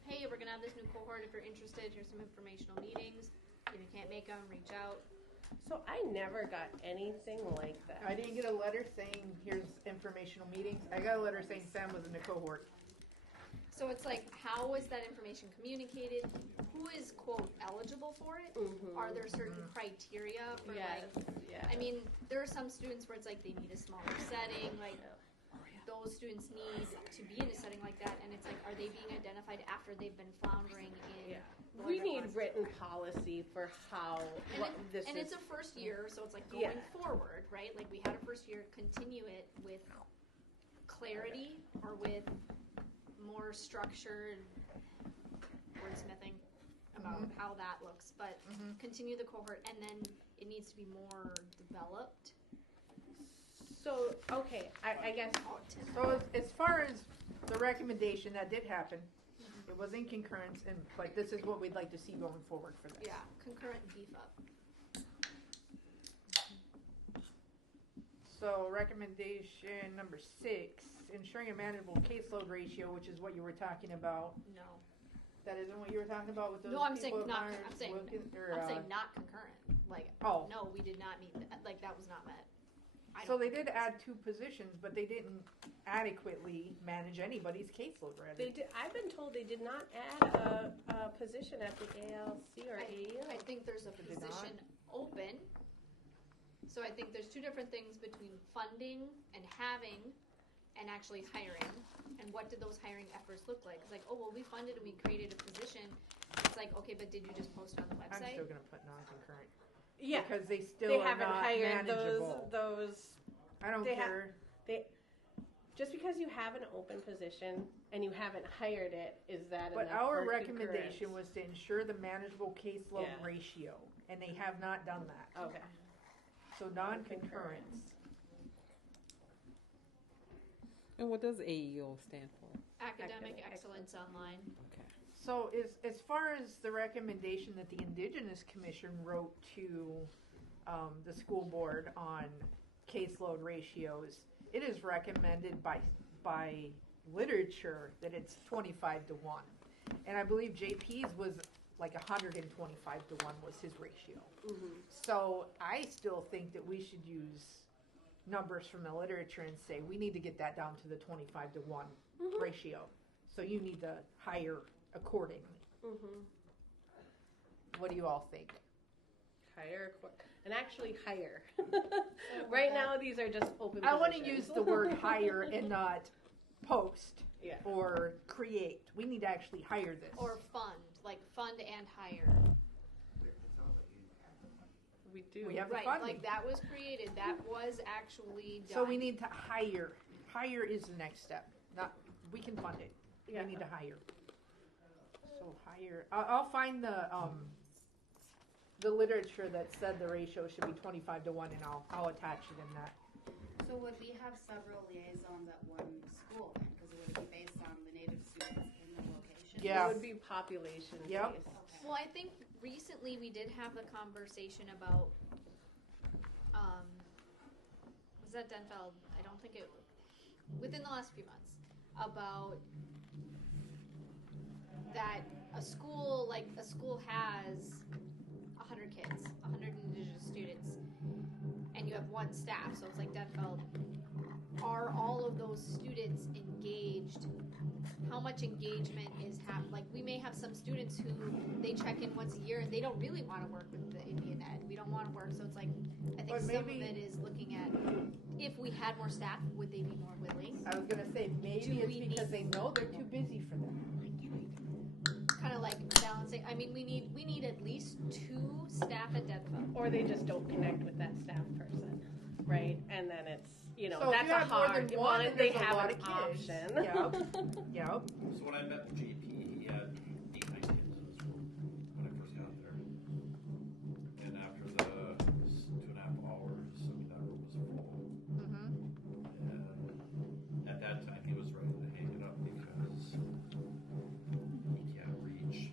Hey, we're going to have this new cohort. If you're interested, here's some informational meetings. If you can't make them, reach out. So I never got anything like that. I didn't get a letter saying here's informational meetings. I got a letter saying Sam was in the cohort. So it's like, how was that information communicated? Who is, quote, eligible for it? Are there certain criteria for, I mean, there are some students where it's like they need a smaller setting, like those students need to be in a setting like that, and it's like, are they being identified after they've been floundering in? We need written policy for how this and is. it's a first year, so it's like going forward, right? Like we had a first year, continue it with clarity or with more structured wordsmithing about how that looks, but continue the cohort, and then it needs to be more developed. So, okay, I guess. So as far as the recommendation, that did happen. It was in concurrence, and like this is what we'd like to see going forward for this. Yeah, concurrent beef up. So recommendation number 6, ensuring a manageable caseload ratio, which is what you were talking about. No. That isn't what you were talking about with those No, I'm saying people not. at I'm Myers saying. Wilkins, I'm saying not concurrent. Like, no, we did not meet. Like that was not met. So they did add 2 positions, but they didn't adequately manage anybody's caseload. They did. I've been told they did not add a position at the ALC or AU. I think there's a position open. So I think there's 2 different things between funding and having and actually hiring. And what did those hiring efforts look like? It's like, oh, well, we funded and we created a position. It's like, okay, but did you just post it on the website? I'm still going to put non-concurrent. Yeah, because they still are haven't not hired manageable. those. I don't care. Just because you have an open position and you haven't hired it, is that But enough our for recommendation concurrence? was to ensure the manageable caseload ratio, and they have not done that. Okay. So non-concurrence. And what does AEO stand for? Academic Excellence Online. Okay. So as far as the recommendation that the Indigenous Commission wrote to the school board on caseload ratios, it is recommended by literature that it's 25 to 1. And I believe JP's was like 125 to 1 was his ratio. So I still think that we should use numbers from the literature and say we need to get that down to the 25 to 1 ratio. So you need to hire accordingly. What do you all think? Hire and actually hire. Right now, these are just open. I want to use the word hire and not post or create. We need to actually hire this. Or fund, like fund and hire. We do. We have the right, funding. like that was created. That was actually done. So we need to hire. Hire is the next step, not, we can fund it. Yeah. We need to hire. So hire, I'll find the literature that said the ratio should be 25 to 1 and I'll attach it in that. So would we have several liaisons at one school then? Because it would be based on the native students in the location? Yeah. It would be population Yep. based. Okay. Well, I think recently we did have the conversation about, was that Denfeld? I don't think it, within the last few months, about that a school has 100 kids, 100 indigenous students, and you have one staff, so it's like Denfeld. Are all of those students engaged? How much engagement is happening? Like, we may have some students who they check in once a year and they don't really want to work with the Indian Ed. We don't want to work, so it's like, I think some of it is looking at if we had more staff, would they be more willing? I was gonna say maybe it's because they know they're too busy for them. Kind of like balancing. I mean, we need at least 2 staff at Denfeld. Or they just don't connect with that staff person, right? And then it's, So if that's you a have more hard, than one, they there's a have lot an of kids. option. Yep. So when I met with JP, he had 8, 9 kids in his room when I first got there. And after the 2.5 hours, I mean, that room was full. Mm-hmm. And at that time, he was ready to hang it up because he can't reach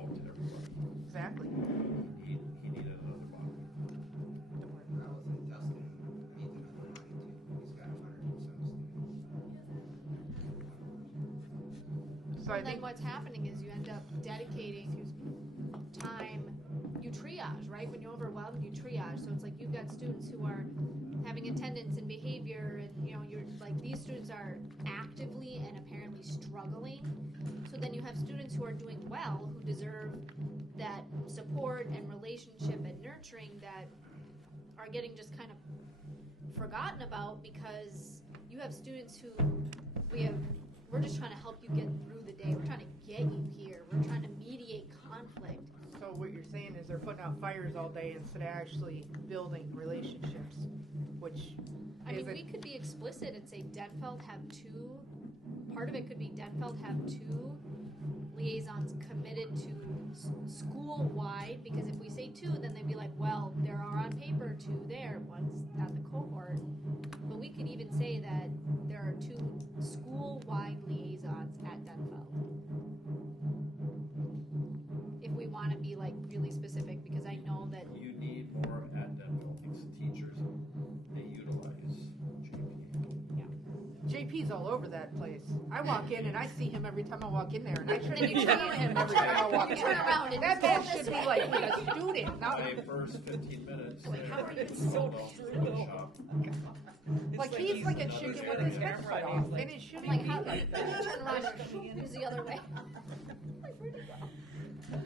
out to everybody. Exactly. He needed another body. When I was in Dustin, he did another body too. He's got 100 students. So I And then think what's happening is you end up dedicating time, you triage, right? When you're overwhelmed, you triage. So it's like you've got students who are having attendance and behavior, and you're like, these students are actively and apparently struggling. So then you have students who are doing well, who deserve that support and relationship and nurturing, that are getting just kind of forgotten about because you have students who we're just trying to help you get through the day. We're trying to get you here. We're trying to mediate conflict. so. What you're saying is they're putting out fires all day instead of actually building relationships, which I mean, isn't. we could be explicit and say Denfeld have 2. Part of it could be Denfeld have 2 liaisons committed to school-wide, because if we say 2, then they'd be like, well, there are on paper 2 there, one's at the cohort. But we could even say that there are 2 school-wide liaisons at Denfeld. If we want to be like really specific, because I know that You need more at Denville because the teachers, they utilize JP. JP's all over that place. I walk in and I see him every time I walk in there, and I shouldn't then be you seeing turn him every time I walk in turn there. around and That go man this should be way. like a student, not My first 15 minutes. Like, how are you there, so going down to the shop. like he's like a chicken with his head cut off, and it shouldn't like be how like then you that. turn around and who's the other way?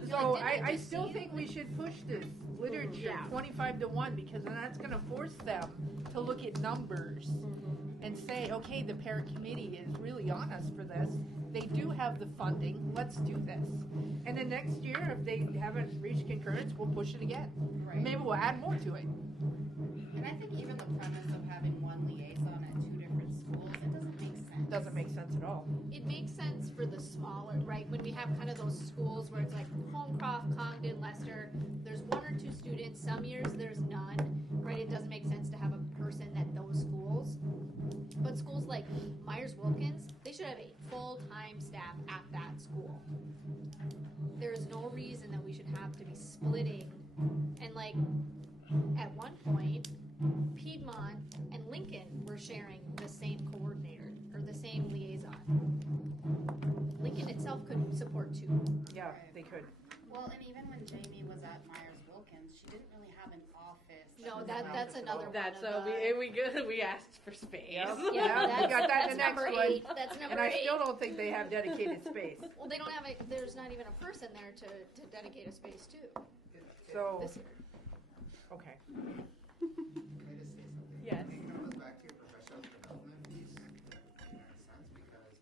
So Like, didn't I you still see think we should push this literature 25 to 1, because then that's going to force them to look at numbers and say, okay, the parent committee is really on us for this. They do have the funding. Let's do this. And then next year, if they haven't reached concurrence, we'll push it again. Right. Maybe we'll add more to it. And I think even the premise of having one liaison at 2 different schools, it doesn't make sense. Doesn't make sense at all. It makes sense for the smaller, right? When we have kind of those schools where it's like Holmcroft, Congdon, Leicester, there's 1 or 2 students. Some years there's none, right? It doesn't make sense to have a person at those schools. But schools like Myers-Wilkins, they should have a full-time staff at that school. There is no reason that we should have to be splitting. And like, at one point, Piedmont and Lincoln were sharing the same coordinator, or the same liaison. Lincoln itself could support 2. Yeah, they could. Well, and even when Jamie was at Myers-Wilkins, she didn't really have an office. No, was that's allowed another to one. That's of we asked for space. Yep. Yeah, Yeah, we got that in the that's next number one. 8. That's number And I 8. still don't think they have dedicated space. Well, they don't have there's not even a person there to dedicate a space to So, this year. okay. Can I just say something? Yes. It goes back to your professional development piece, in a sense, because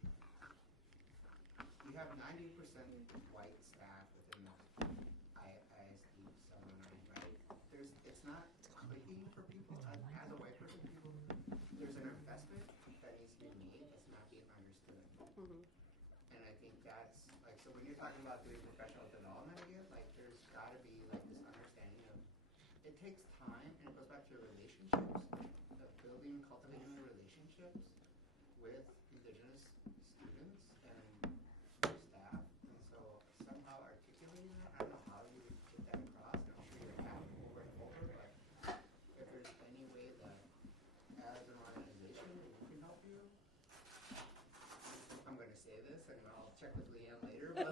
you have 90% white staff within the ISD 709, right? It's not clicking for people. As a white person, there's an investment that needs to be made. It's not being understood. So when you're talking about doing professional development again, like there's got to be like this understanding of it takes time, and it goes back to your relationships, of building, cultivating the relationships with Indigenous students and their staff. And so somehow articulating that, I don't know how you would get that across. I'm sure you have over and over, but if there's any way that as an organization we can help you. I'm going to say this, and I'll check with Leanne later, but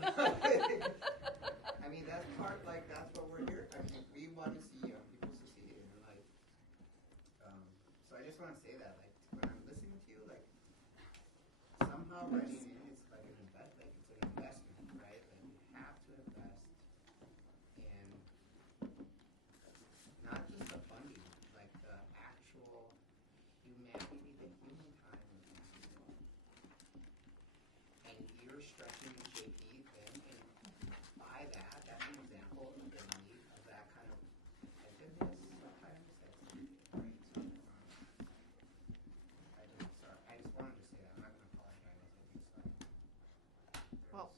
I mean, that's part, like, that's what we're here. I mean, we want to see young people succeed, and like, so I just want to say that, like, when I'm listening to you, like, somehow writing in, it's like an it's an investment, right? Like, you have to invest in not just the funding, like the actual humanity, the human time with these people. And you're stretching JP thin, and by that, that's an example of the need of that kind of attentiveness sometimes. That's right. So, I just wanted to say that. I'm not going to apologize. I think so. Well,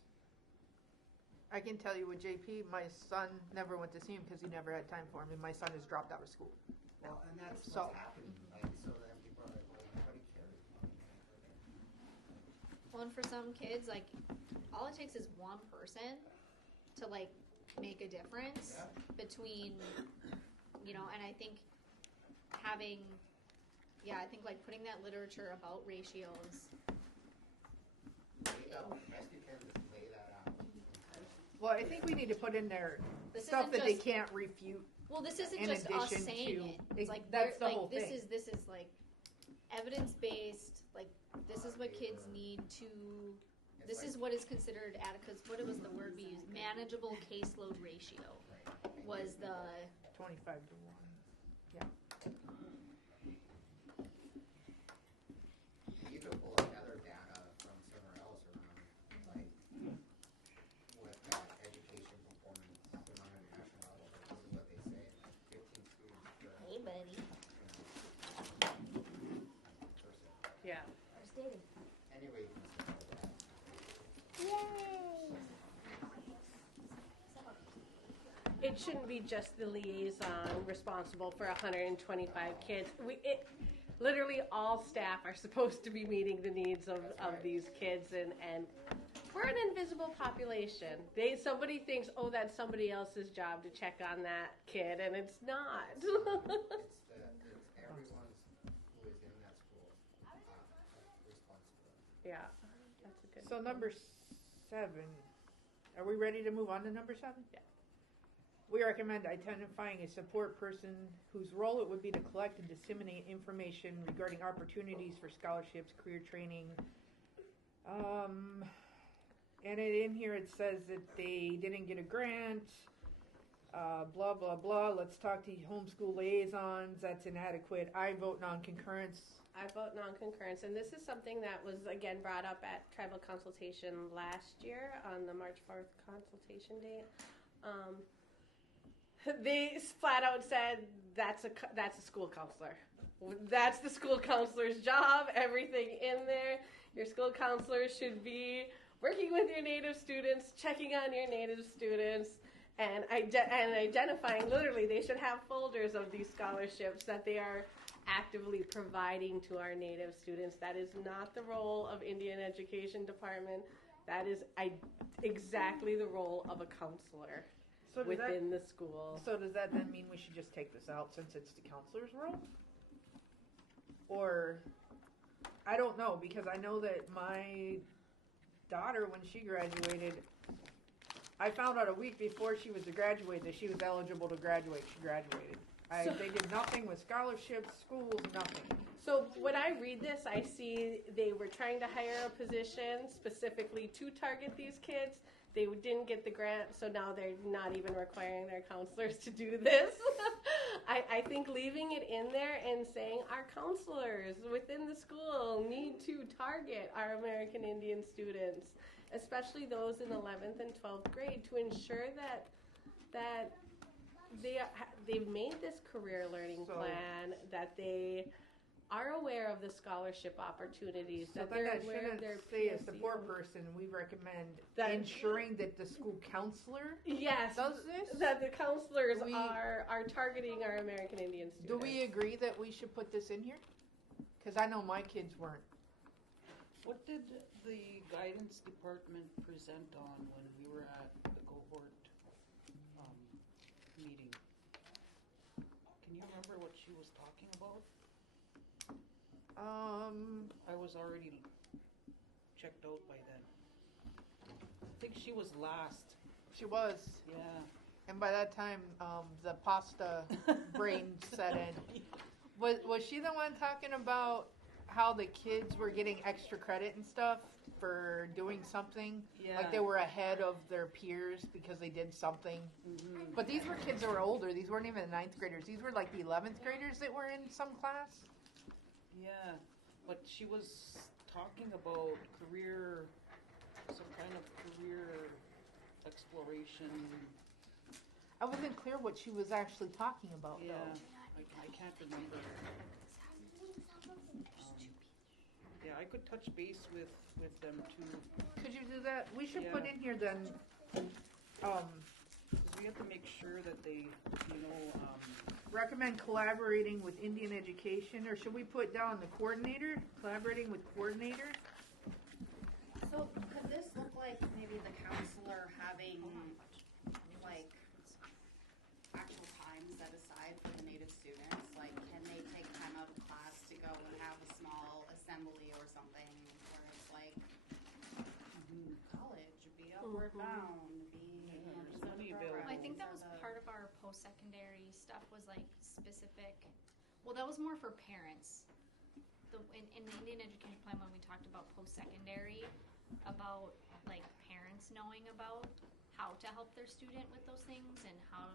I can tell you with JP, my son never went to see him because he never had time for him, and my son has dropped out of school. Well, and that's So- what's happening. Like, so then people are like, well, nobody cares. Well, and for some kids, like, all it takes is one person to, like, make a difference Yeah. between, you know, and I think having, I think, like, putting that literature about ratios. Lay out best you can, just lay that out. Well, I think we need to put in there This stuff isn't that they just- can't refute. Well, this isn't In just us addition saying to- it. It's like that's the like whole this thing. is like evidence based. Like this is what kids need to. This is what is considered because what was the word we used? Manageable caseload ratio was the 25 to 1. Yeah. You need to pull together data from somewhere else around, like, what that education performance on a national level, this is what they say, 15 students per, hey buddy. person. Yeah. First dating. Anyway, you can support that. It shouldn't be just the liaison responsible for 125 kids. Literally all staff are supposed to be meeting the needs of these kids, and we're an invisible population. Somebody thinks, oh, that's somebody else's job to check on that kid, and it's not. It's everyone's who is in that school responsibility. Yeah, that's a good. So number 7, are we ready to move on to number 7? Yeah. We recommend identifying a support person whose role it would be to collect and disseminate information regarding opportunities for scholarships, career training. And in here it says that they didn't get a grant, blah, blah, blah. Let's talk to homeschool liaisons. That's inadequate. I vote non-concurrence. I vote non-concurrence, and this is something that was again brought up at tribal consultation last year on the March 4th consultation date. They flat out said that's a school counselor. That's the school counselor's job. Everything in there. Your school counselor should be working with your Native students, checking on your Native students, and identifying. Literally, they should have folders of these scholarships that they are actively providing to our Native students. That is not the role of Indian Education Department. That is exactly the role of a counselor within the school. So does that then mean we should just take this out since it's the counselor's role? Or, I don't know, because I know that my daughter, when she graduated, I found out a week before she was to graduate that she was eligible to graduate. She graduated. They did nothing with scholarships, schools, nothing. So when I read this, I see they were trying to hire a position specifically to target these kids. They didn't get the grant, so now they're not even requiring their counselors to do this. I think leaving it in there and saying our counselors within the school need to target our American Indian students, especially those in 11th and 12th grade, to ensure that they've made this career learning plan, that they are aware of the scholarship opportunities, So that then they're that aware of shouldn't their say a PSEO. support person, we recommend That- ensuring that the school counselor Yes, does this? that the counselors Do we- are targeting our American Indian students. Do we agree that we should put this in here? Because I know my kids weren't. What did the guidance department present on when we were at the cohort meeting? Can you remember what she was talking about? I was already checked out by then. I think she was last. She was. Yeah. And by that time, the pasta brain set in. Was she the one talking about how the kids were getting extra credit and stuff for doing something? Yeah. Like they were ahead of their peers because they did something. Mm-hmm. But these were kids that were older. These weren't even the 9th graders. These were like the 11th graders that were in some class. Yeah, but she was talking about career, some kind of career exploration. I wasn't clear what she was actually talking about, Yeah, though. I can't remember. Yeah, I could touch base with them too. Could you do that? We should Yeah. put in here then. 'Cause we have to make sure that they, Recommend collaborating with Indian education, or should we put down the coordinator? Collaborating with coordinator? So could this look like maybe the counselor having like actual time set aside for the Native students? Like, can they take time out of class to go and have a small assembly or something where it's like college, be outward bound, be members of the program? I think that was part of our post-secondary stuff was like specific. Well, that was more for parents. In the Indian Education Plan when we talked about post-secondary, about like parents knowing about how to help their student with those things and how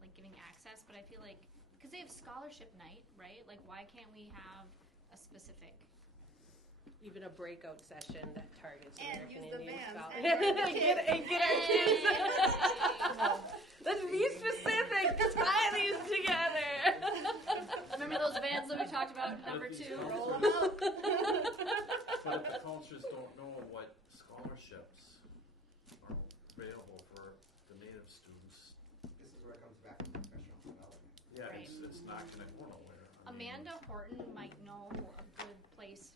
like giving access. But I feel like because they have scholarship night, right? Like why can't we have a specific? Even a breakout session that targets And American use the Indian vans scholars. and bring the kids. and get our kids. Let's be specific. Tie these together. Remember those vans that we talked about in number 2? Roll them out. But if the counselors don't know what scholarships are available for the Native students, This is where it comes back to professional development. yeah, Right. it's not going to go nowhere. I mean, Amanda Horton might know a good place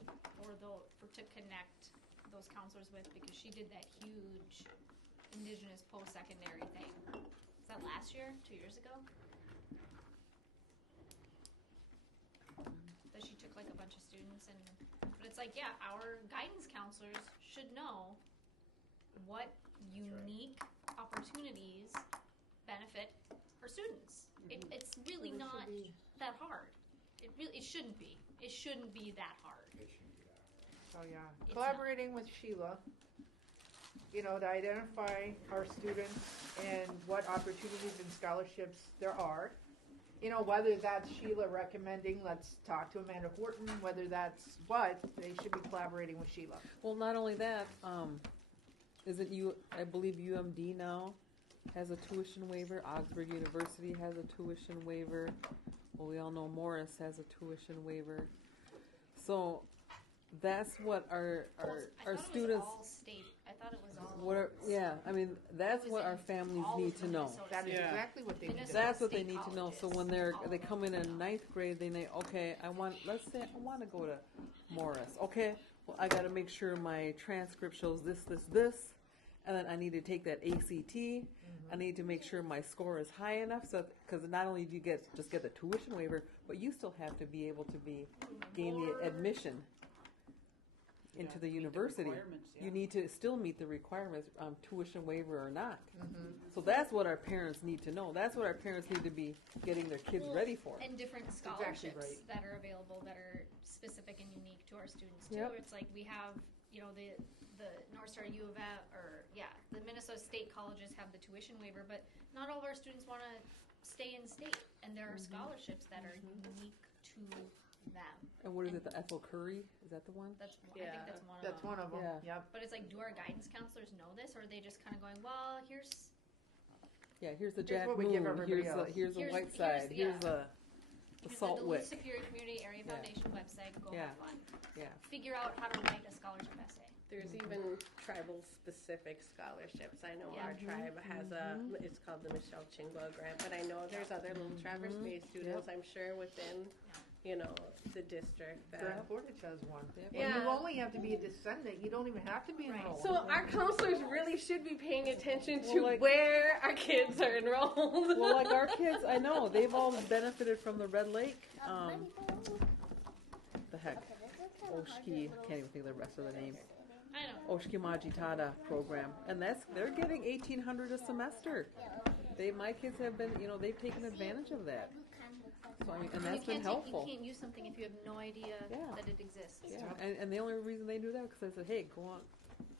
to connect those counselors with because she did that huge Indigenous post-secondary thing. Was that last year? 2 years ago? That she took like a bunch of students but it's like, yeah, our guidance counselors should know what unique opportunities benefit our students. It's really not that hard. It shouldn't be. It shouldn't be that hard. It shouldn't be that. So yeah, It's collaborating with Sheila, to identify our students and what opportunities and scholarships there are. Whether that's Sheila recommending, let's talk to Amanda Horton, whether that's what, they should be collaborating with Sheila. Well, not only that, I believe UMD now has a tuition waiver. Augsburg University has a tuition waiver. Well, we all know Morris has a tuition waiver. So that's what our students. It was all state. I thought it was all. That's It was what in our families all need of to know. Minnesota That is State. exactly what they need to Minnesota know. That's what they State need to know. So colleges. when they come in 9th grade, they know, okay, let's say I want to go to Morris. Okay, well, I got to make sure my transcript shows this, and then I need to take that ACT. I need to make sure my score is high enough, so because not only do you get the tuition waiver, but you still have to be able to gain the admission into the meet the university. requirements, yeah. You need to still meet the requirements, tuition waiver or not. So that's what our parents need to know. That's what our parents need to be getting their kids ready for. And different exactly scholarships right. that are available that are specific and unique to our students too. Yep. It's like we have, the North Star U of A, the Minnesota State colleges have the tuition waiver, but not all of our students want to stay in state, and there are scholarships that are unique to them. And what is it, the Ethel Curry? Is that the one? I think that's one of That's them. one of them. Yeah. Yep. But it's like, do our guidance counselors know this, or are they just kind of going, well, here's Yeah, here's the Here's Jack what we give Moon. everybody Here's else. the Here's- White here's- Side. Here's yeah. the Here's Salt the Wick. Duluth Superior Community Area Yeah. Foundation website. Go Yeah. have fun. Yeah. Figure out how to write a scholarship essay. There's even tribal-specific scholarships. I know our tribe has it's called the Michelle Chingwa Grant, but I know there's other little Traverse Bay students, I'm sure, within, you know, the district. Grand Portage has one. Yeah. And you only have to be a descendant. You don't even have to be enrolled. So our counselors really should be paying attention to Well, like- where our kids are enrolled. Well, like our kids, I know they've all benefited from the Red Lake. The heck, Oshki, can't even think of the rest of the name. I know. Oshki Majitada program, and they're getting $1,800 a semester. My kids have been, they've taken advantage of that. So I mean, and that's been helpful. You can't use something if you have no idea that it exists. Yeah, and the only reason they do that because I said, hey, go on,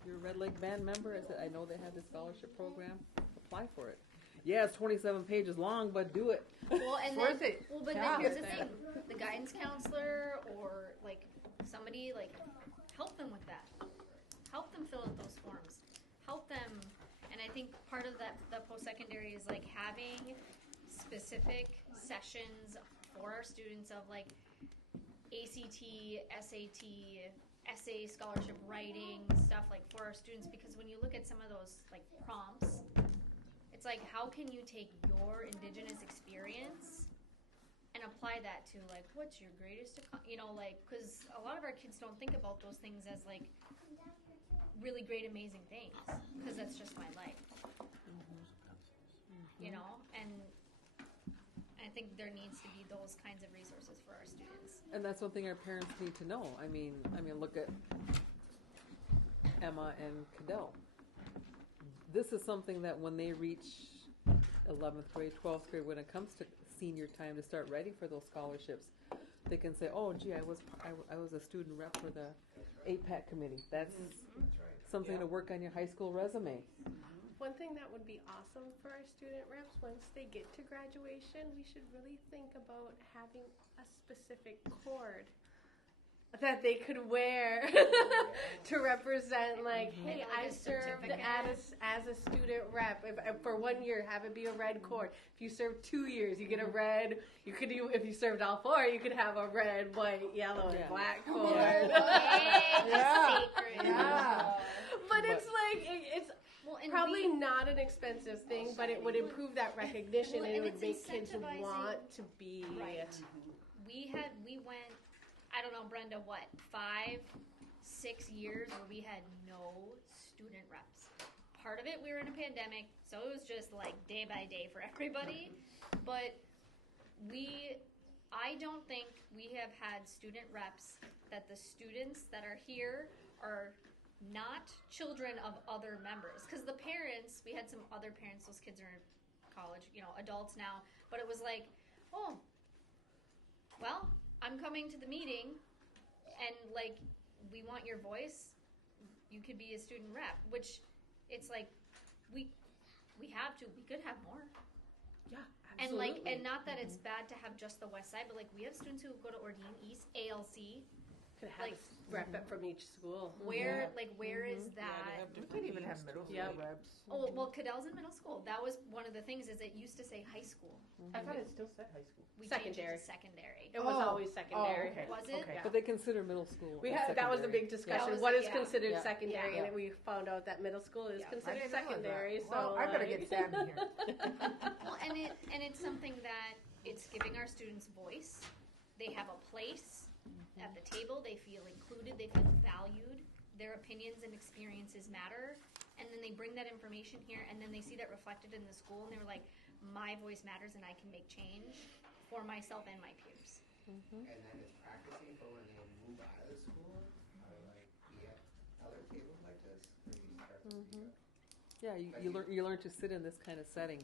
you're a Red Lake band member. I said, I know they have this scholarship program. Apply for it. Yeah, it's 27 pages long, but do it. Well, and Worth then, it. well, but Yeah. then here's the thing: the guidance counselor or like somebody help them with that. Help them fill out those forms. Help them, and I think part of that the post-secondary is like having specific sessions for our students of like ACT, SAT, essay scholarship writing stuff like for our students, because when you look at some of those like prompts, it's like how can you take your Indigenous experience and apply that to like what's your greatest because a lot of our kids don't think about those things as like really great amazing things because that's just my life, and I think there needs to be those kinds of resources for our students. And that's one thing our parents need to know. I mean, look at Emma and Cadell. This is something that when they reach 11th grade, 12th grade, when it comes to senior time to start writing for those scholarships, they can say, "Oh, gee, I was a student rep for the AIPAC committee." That's something to work on your high school resume. One thing that would be awesome for our student reps, once they get to graduation, we should really think about having a specific cord that they could wear to represent, like, hey, I served as a student rep. If for 1 year, have it be a red cord. If you served 2 years, you get a red. You could do, if you served all 4, you could have a red, white, yellow, and black cord. But it's like it's probably not an expensive thing, but it would improve that recognition and it would make kids want to be. Right. We went, I don't know, Brenda, 5-6 years where we had no student reps. Part of it, we were in a pandemic, so it was just like day by day for everybody. But I don't think we have had student reps that the students that are here are not children of other members. Because the parents, we had some other parents, those kids are in college, adults now, but it was like, oh, well, I'm coming to the meeting, and like, we want your voice. You could be a student rep, which it's like, we have to. We could have more. Yeah, absolutely. And not that it's bad to have just the West Side, but like we have students who go to Ordean East, ALC. Could have a rep it from each school. Where is that? We could even have middle school reps. Oh, well, Cadell's in middle school. That was one of the things, is it used to say high school. I thought it still said high school. We Secondary. changed it to secondary. It was always secondary. okay. Was it? Okay. But they consider middle school. That was the big discussion. Yeah. What is Yeah. considered Yeah. secondary? Yeah. And we found out that middle school is I considered didn't know secondary. that. So Well, I better get Sam in here. Well, and it's something that it's giving our students voice. They have a place at the table. They feel included. They feel valued. Their opinions and experiences matter. And then they bring that information here, and then they see that reflected in the school, and they're like, my voice matters, and I can make change for myself and my peers. And then it's practicing for when they move out of the school, how to like be at other tables like this, where you start to Yeah, you learn to sit in this kind of setting,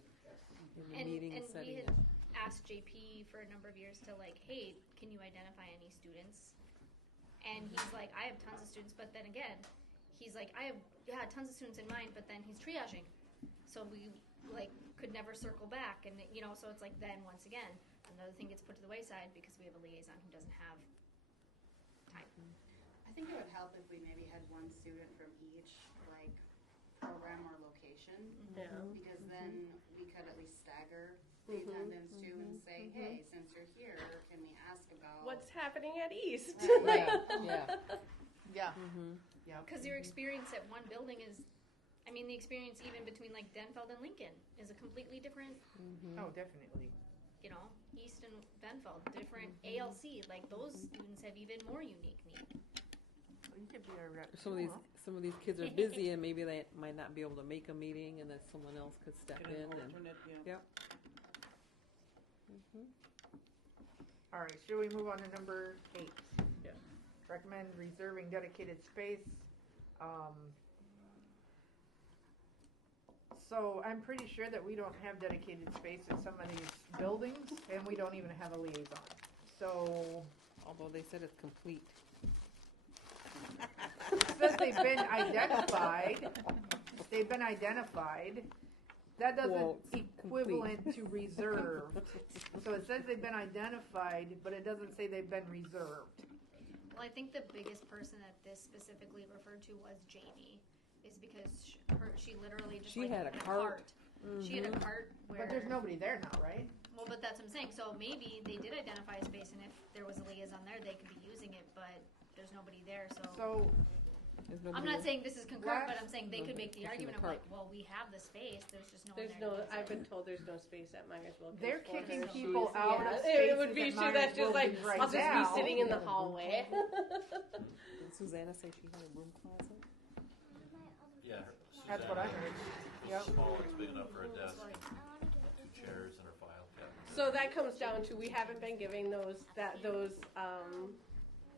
in the meeting And setting. we had asked JP for a number of years to like, hey, can you identify any students? And he's like, I have tons of students, but then again, he's like, I have tons of students in mind, but then he's triaging. So we like could never circle back, and so it's like then once again another thing gets put to the wayside because we have a liaison who doesn't have time. I think it would help if we maybe had one student from each like program or location, because then we could at least stagger the attendance too and say, hey, since you're here, can what's happening at East. Yeah. Mm-hmm. Yeah. Because your experience at one building is, I mean, the experience even between like Denfeld and Lincoln is a completely different, Oh, definitely. you know, East and Denfeld, different ALC. Like those students have even more unique needs. You could be a rep. Some of these kids are busy and maybe they might not be able to make a meeting, and then someone else could step Get in. an And alternate, yeah. yep. Mm-hmm. All right, should we move on to number 8? Yeah. Recommend reserving dedicated space. So I'm pretty sure that we don't have dedicated space in some of these buildings, and we don't even have a liaison. So Although they said it's complete. since they've been identified, that doesn't Quotes, equivalent to reserved. So it says they've been identified, but it doesn't say they've been reserved. Well, I think the biggest person that this specifically referred to was Jamie, is because she literally just She like had a in cart. She had a cart where. But there's nobody there now, right? Well, but that's what I'm saying. So maybe they did identify a space, and if there was a liaison there, they could be using it, but there's nobody there. So I'm not saying this is concurrent, but I'm saying they could make the argument of like, well, we have the space. There's just no one there. I've been told there's no space at Myersville. They're for kicking her. people She's- out of It would spaces be at that's just Myersville like, right I'll just now. be sitting in the hallway. Did Susanna say she had a room closet? Yeah. That's what I heard. Yep. Small, it's big enough for a desk, 2 chairs and her file cabinet. So that comes down to, we haven't been giving those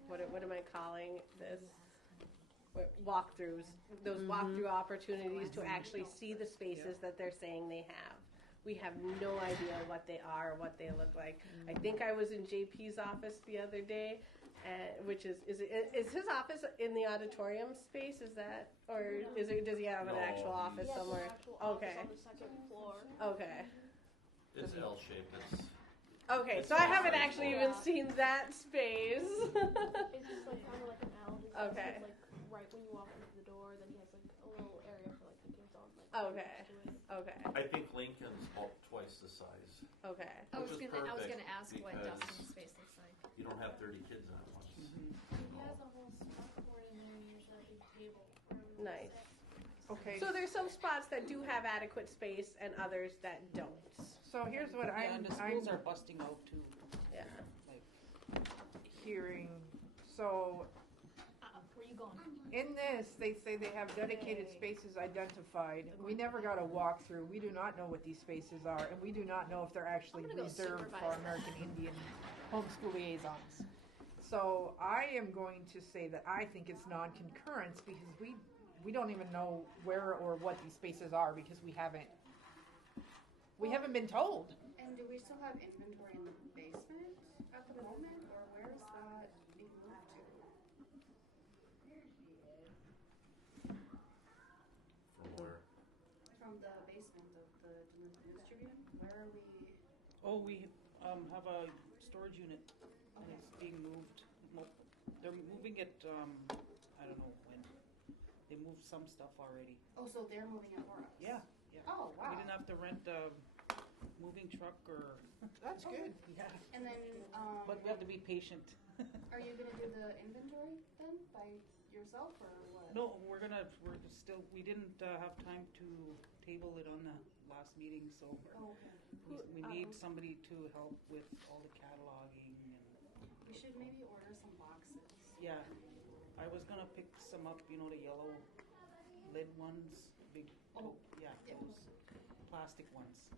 what am I calling this? Walkthroughs, those walkthrough opportunities to actually see the spaces that they're saying they have. We have no idea what they are, what they look like. I think I was in JP's office the other day, which is his office in the auditorium space? Is that, or does he have an No, actual office he's- somewhere? Okay. On the second floor. Okay. It's L-shaped, Okay, It's so I all haven't very actually full. even seen that space. It's just like kind of like an L. Just Okay. Like right when you walk into the door, then he has like a little area for like the kids on like. Okay. next to it. Okay. I think Lincoln's about twice the size. Okay. I was Which is gonna perfect ask what because Dustin's space looks like. You don't have 30 kids in at once. He has a whole spot in there and there's that big table. for everyone to Nice. sit. Okay. So there's some spots that do have adequate space and others that don't. So here's what Yeah, and the schools I'm are busting out too. Yeah. hearing. So Where you going? in this, they say they have dedicated spaces identified. We never got a walkthrough. We do not know what these spaces are, and we do not know if they're actually I'm gonna go reserved for supervise that. American Indian homeschool liaisons. So I am going to say that I think it's non-concurrence because we don't even know where or what these spaces are because we haven't been told. And do we still have inventory in the basement at the moment, or where is that being moved to? From where? From the basement of the News Tribune? Where are we? Oh, we have a storage unit that's being moved. They're moving it, I don't know when. They moved some stuff already. Oh, so they're moving it for us? Yeah. Oh, wow. We didn't have to rent a moving truck or, That's good. yeah. And then, But we have to be patient. are you gonna do the inventory then by yourself or what? No, we didn't have time to table it on the last meeting, so Oh, okay. we need somebody to help with all the cataloging and, We should maybe order some boxes. yeah. I was gonna pick some up, the yellow lid ones, big, yeah, those plastic ones.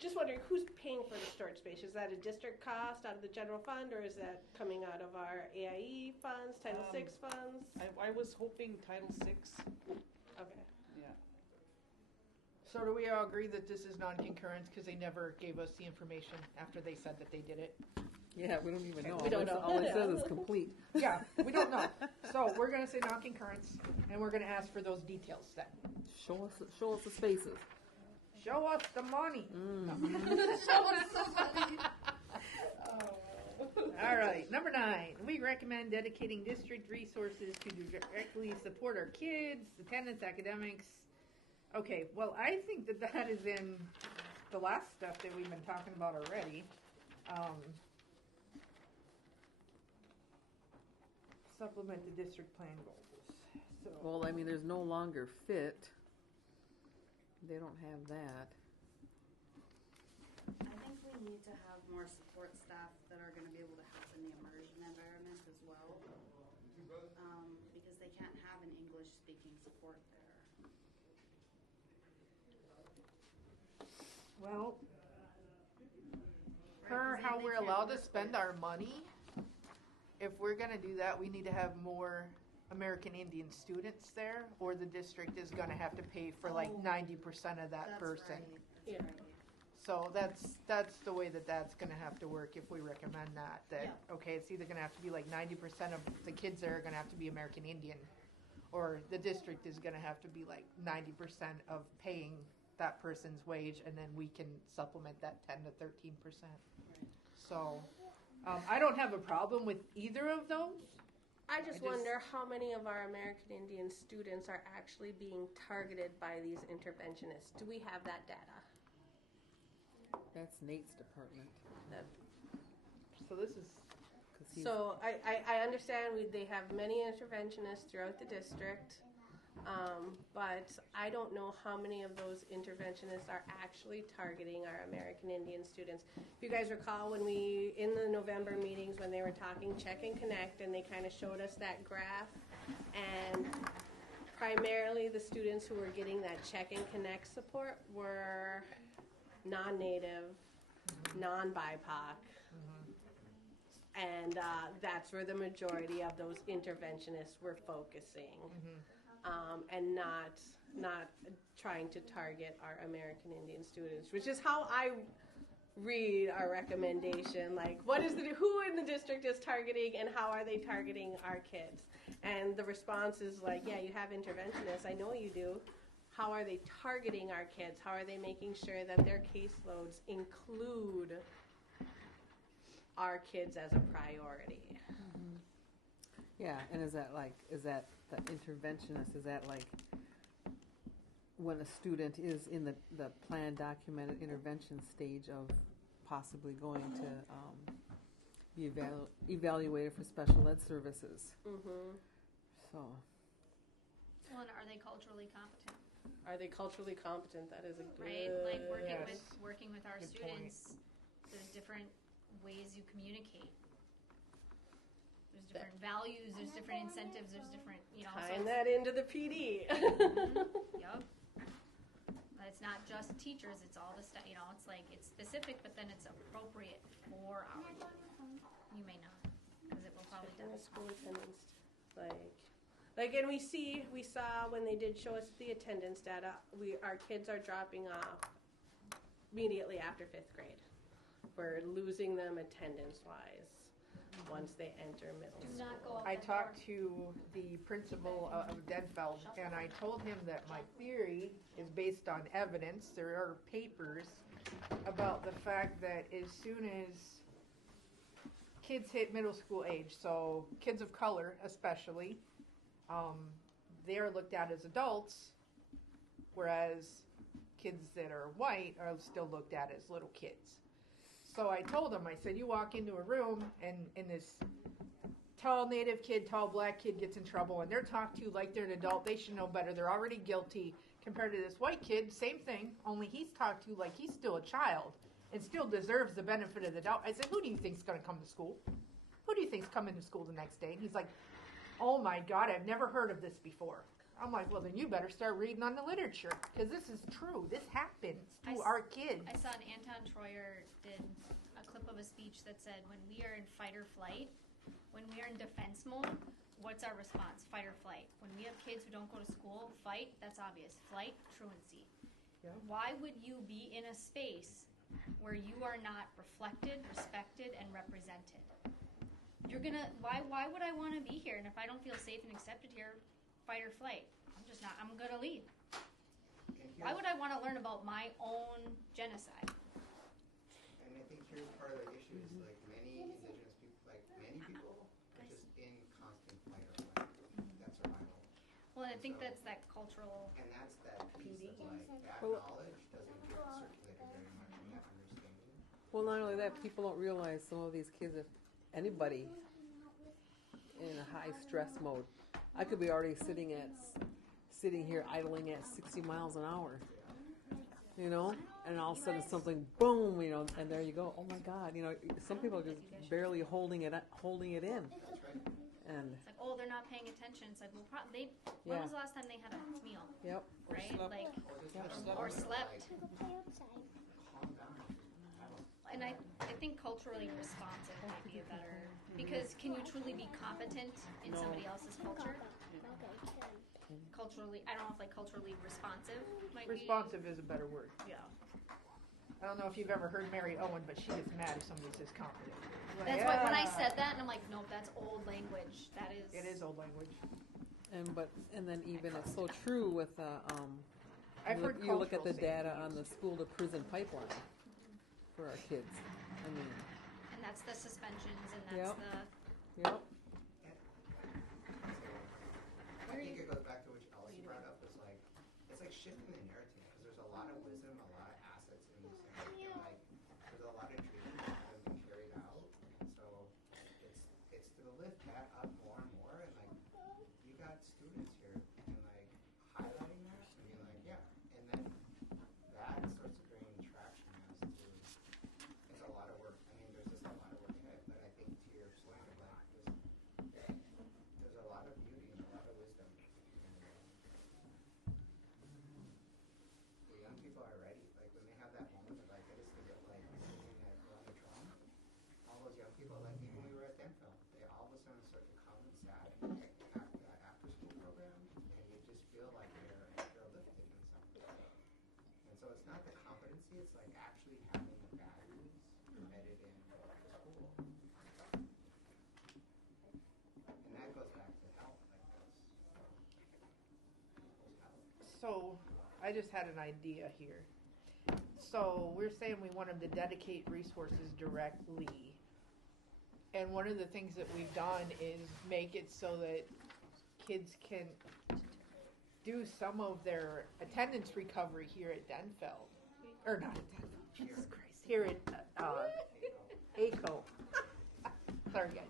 Just wondering, who's paying for the storage space? Is that a district cost out of the general fund, or is that coming out of our AIE funds, Title VI funds? I was hoping Title VI, Okay. yeah. So do we all agree that this is non-concurrence because they never gave us the information after they said that they did it? Yeah, we don't even know. We don't know. All it says is complete. Yeah, we don't know. So we're gonna say non-concurrence, and we're gonna ask for those details then. Show us the spaces. Show us the money. All right, number 9. We recommend dedicating district resources to directly support our kids, attendance, academics. Okay, well, I think that is in the last stuff that we've been talking about already. supplement the district plan goals. So. Well, I mean, there's no longer fit. They don't have that. I think we need to have more support staff that are going to be able to help in the immersion environment as well, because they can't have an English-speaking support there. Well, Right, per 'cause how they we're can't allowed to work spend with- our money, if we're gonna do that, we need to have more American Indian students there, or the district is gonna have to pay for like Oh, 90% of that That's person. right. That's right. So that's the way that's gonna have to work if we recommend that. Yeah. Okay, it's either gonna have to be like 90% of the kids there are gonna have to be American Indian, or the district is gonna have to be like 90% of paying that person's wage, and then we can supplement that 10 to 13%. Right. So I don't have a problem with either of those. I just wonder how many of our American Indian students are actually being targeted by these interventionists. Do we have that data? That's Nate's department. So this is. 'Cause he's- So I understand they have many interventionists throughout the district, but I don't know how many of those interventionists are actually targeting our American Indian students. If you guys recall when in the November meetings when they were talking Check and Connect, and they kind of showed us that graph, and primarily the students who were getting that Check and Connect support were non-native, non-BIPOC. And that's where the majority of those interventionists were focusing, and not trying to target our American Indian students, which is how I read our recommendation. Like, who in the district is targeting, and how are they targeting our kids? And the response is like, yeah, you have interventionists. I know you do. How are they targeting our kids? How are they making sure that their caseloads include our kids as a priority? Yeah, and is that the interventionist, is that like when a student is in the planned documented intervention stage of possibly going to be evaluated for special ed services? So. Well, and are they culturally competent? Are they culturally competent? That is a good, Right, like Yes. working with our Good students, there's different ways you communicate. There's different values, there's different incentives, there's different, tying that into the PD. Yep. But it's not just teachers, it's all the stuff, it's like, it's specific, but then it's appropriate for our youth. You may not, because it will probably Checking the definitely. school attendance, and we saw when they did show us the attendance data, our kids are dropping off immediately after 5th grade. We're losing them attendance-wise once they enter middle Do school. not go out I that talked door. to the principal of Denfeld, and I told him that my theory is based on evidence. There are papers about the fact that as soon as kids hit middle school age, so kids of color especially, they are looked at as adults, whereas kids that are white are still looked at as little kids. So I told him, I said, you walk into a room and this tall native kid, tall black kid gets in trouble, and they're talked to like they're an adult. They should know better. They're already guilty. Compared to this white kid, same thing, only he's talked to like he's still a child and still deserves the benefit of the doubt. I said, who do you think's going to come to school? Who do you think's coming to school the next day? And he's like, oh my God, I've never heard of this before. I'm like, well, then you better start reading on the literature, because this is true. This happens to our kids. I saw an Anton Troyer did a clip of a speech that said, when we are in fight or flight, when we are in defense mode, what's our response? Fight or flight. When we have kids who don't go to school, fight, that's obvious. Flight, truancy. Yeah. Why would you be in a space where you are not reflected, respected, and represented? Why would I want to be here? And if I don't feel safe and accepted here, fight or flight. I'm going to leave. Why would I want to learn about my own genocide? And I think here's part of the issue is like many indigenous people, are just in constant fight or flight. That's survival. Well, I think that's that cultural. And that's that piece of that knowledge doesn't get circulated very much in that understanding. Well, not only that, people don't realize some of these kids, if anybody in a high stress mode. I could be already sitting here idling at 60 miles an hour, you know, and all of a sudden something, boom, you know, and there you go. Oh my God, you know, some people are just barely holding it in, and It's like, oh, they're not paying attention. It's like, well, when was the last time they had a meal? Yep. Right? slept. Like, Yep. or slept. And I think culturally responsive might be a better, because can you truly be competent in somebody else's culture? Culturally, I don't know if like culturally responsive might Responsive is a better word. be. Yeah. I don't know if you've ever heard Mary Owen, but she gets mad if somebody says competent. Like, That's why when I said that, and I'm like, no, that's old language. That is. It is old language. and then even it's so true with I've heard you look at the cultural data safety on the school to prison pipeline for our kids. I mean, And that's the suspensions, and that's Yep. the. yep. I think it goes back to what Elsie brought up. It's like shifting the narrative, because there's a lot of wisdom, a lot of assets in this area, and like there's a lot of treatment that has been carried out. So it's to lift that up more and more, and like you got students here, and like highlighting that and being like, yeah, and then that starts to gain traction as to it's a lot of work. I mean, there's just a lot of work ahead, but I think to your point of like there's a lot of beauty and a lot of wisdom. The young people are ready. Like when they have that moment of like, I just think of like sitting at around the drum, all those young people, like even when we were at Denfeld, they all of a sudden start to come and sat at that after school program, and you just feel like they're lifted in something. And so it's not the competency, it's like actually having the values embedded in the school. And that goes back to health, like that's health. So, I just had an idea here. So, we're saying we want them to dedicate resources directly. And one of the things that we've done is make it so that kids can do some of their attendance recovery here at Denfeld. Or not at Denfeld, Jesus Christ. Here at ACO. Sorry, guys.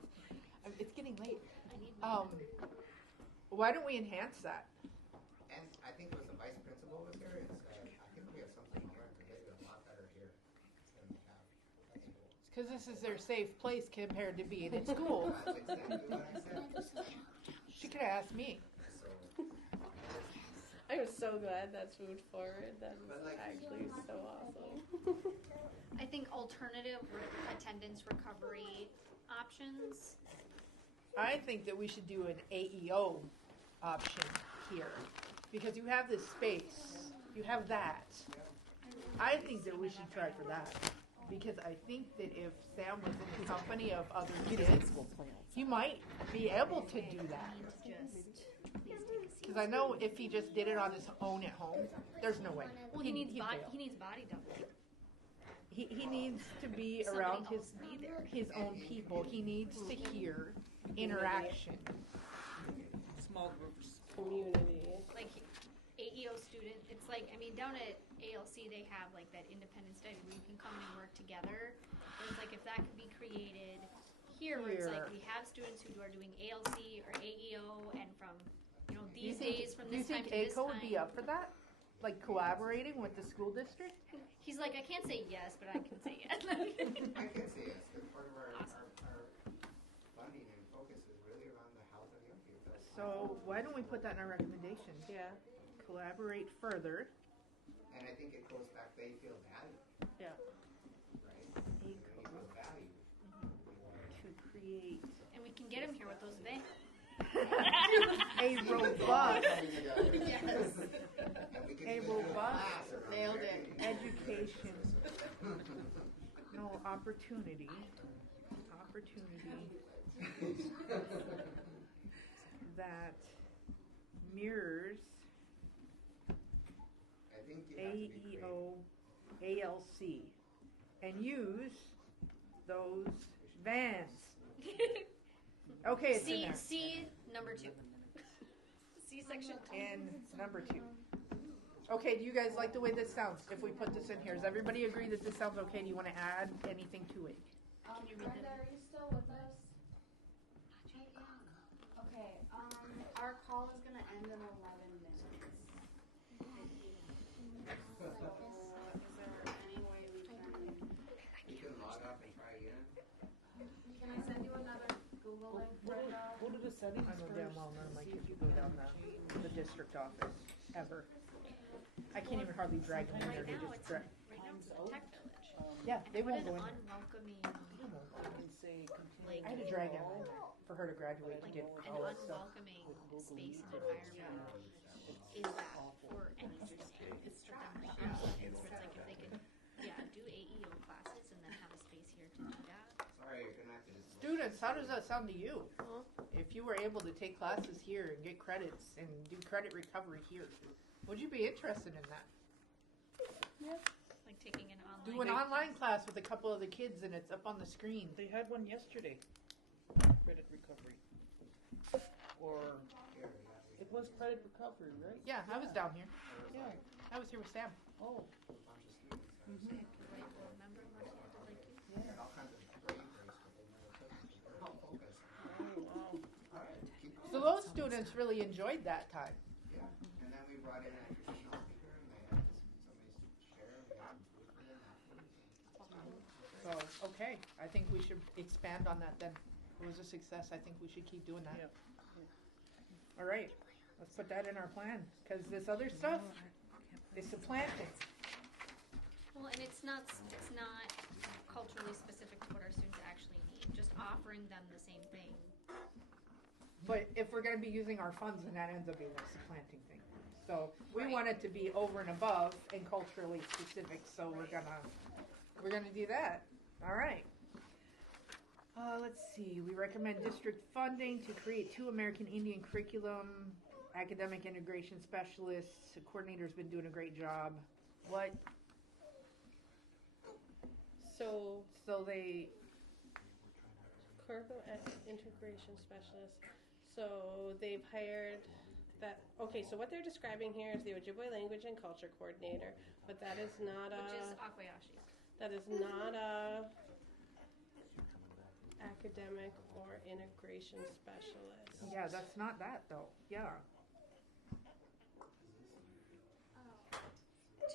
It's getting late. Why don't we enhance that? And I think it was the vice principal was here and said, I think we have something here to make it a lot better here than we have at school. Because this is their safe place compared to being at school. That's exactly what I said. She could have asked me. So, I'm so glad that's moved forward. That's But, like- actually so awesome. I think alternative attendance recovery options. I think that we should do an AEO option here. Because you have this space. You have that. I think that we should try for that. Because I think that if Sam was in the company of other kids, he might be able to do that. Because I know if he just did it on his own at home, there's no way. Well, he needs he'd body. fail. He needs body doubling. He needs to be Somebody around else be there. his own people. He needs to hear interaction. Small groups. Community. Like AEO student, it's like, I mean, down at ALC they have like that independent study where you can come and work together. But it's like if that could be created here, where it's like we have students who are doing ALC or AEO, and from these days from Do you this time think to this ACO time. would be up for that? Like collaborating with the school district? He's like, I can't say yes, but I can say yes. I can say it's because part of our funding and focus is really around the health of young people. So why don't we put that in our recommendation? Yeah. Collaborate further. And I think it goes back, they feel valued, Yeah. right? And when you feel valued, To create And we can get him here with those vans. a robust yes. And we can A even do robust- class around Nailed there. it. education. No, opportunity that mirrors I think you have to be creative. AEO, ALC, and use those vans. Okay, it's in there. C number 2. C section 2. And number 2. Okay, do you guys like the way this sounds? If we put this in here, does everybody agree that this sounds okay? Do you want to add anything to it? Can you read Brenda, that? are you still with us? end in 11 minutes. So, is there any way we can log off and try again. Can I send you another Google link right now? Go to the settings I know damn well none like if you go down the district office, ever. I can't even hardly drag them in there, Right they now, just it's drag. right now it's a tech village. Yeah, they What won't an go in there. unwelcoming, I can say like, I had to drag Emma in there for her to graduate to like get an all that stuff. unwelcoming space and environment is that for any student. It's for them like our students, where it's like if they could, do AEO classes and then have a space here to do that. Sorry, you're connected. Students, how does that sound to you? If you were able to take classes here and get credits and do credit recovery here, would you be interested in that? Like taking an online. Do an online class with a couple of the kids and it's up on the screen. They had one yesterday. Credit recovery. Or it was credit recovery, right? Yeah, I was down here. Yeah. I was here with Sam. Oh. Remember Marcia did like you? Yeah. All kinds of brain breaks, but they never took it. They're all focused. Oh, wow. All right, keep going. So those students really enjoyed that time. Yeah, and then we brought in a traditional speaker, and they had somebody share, and we got some food for them afterwards. So, okay, I think we should expand on that then. It was a success, I think we should keep doing that. Yeah. All right, let's put that in our plan, because this other stuff is supplanting. Well, and it's not culturally specific to what our students actually need. Just offering them the same thing. But if we're gonna be using our funds, then that ends up being a supplanting thing. So we Right. want it to be over and above and culturally specific, so we're gonna do that. All right. Let's see, we recommend district funding to create 2 American Indian curriculum, academic integration specialists. The coordinator's been doing a great job. What? So, So they, curriculum integration specialist. So they've hired that. Okay, so what they're describing here is the Ojibwe language and culture coordinator, but that is not a. Which is Akwayashi. That is not a academic or integration specialist. yeah, that's not that though. Yeah.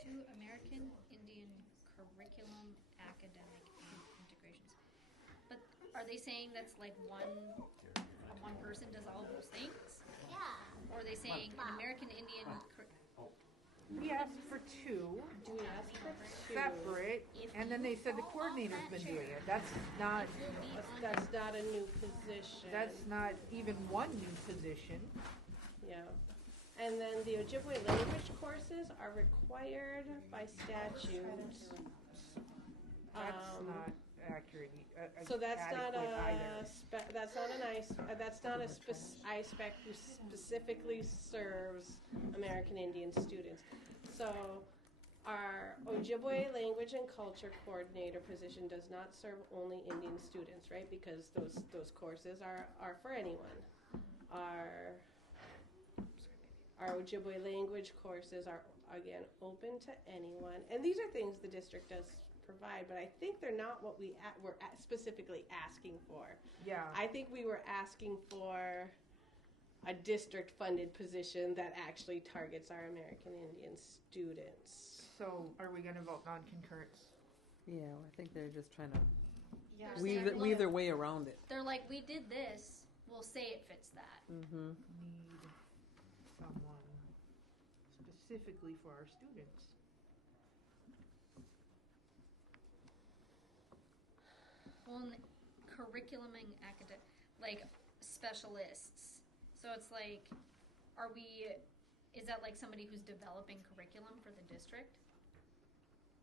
2 American Indian curriculum academic and integrations. But are they saying that's like one person does all those things? Yeah. Or are they saying an American Indian We asked for 2. Do we ask for two? Separate, and then they said the coordinator's been doing it. That's not a new position. that's not even one new position. Yeah. And then the Ojibwe language courses are required by statute. That's not accurate. So that's not adequate a either. that's not an that's not a ISPEC who specifically serves American Indian students. So our Ojibwe language and culture coordinator position does not serve only Indian students, right? Because those courses are for anyone. Our Ojibwe language courses are again open to anyone, and these are things the district does provide, but I think they're not what we're specifically asking for. Yeah. I think we were asking for a district-funded position that actually targets our American Indian students. So are we going to vote non-concurrence? Yeah, I think they're just trying to Yeah. weave their way around it. They're like, we did this. We'll say it fits that. Mm-hmm. Need someone specifically for our students. Well, curriculuming academic, like specialists. So it's like, is that like somebody who's developing curriculum for the district?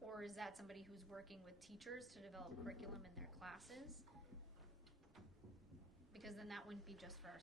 Or is that somebody who's working with teachers to develop curriculum in their classes? Because then that wouldn't be just for our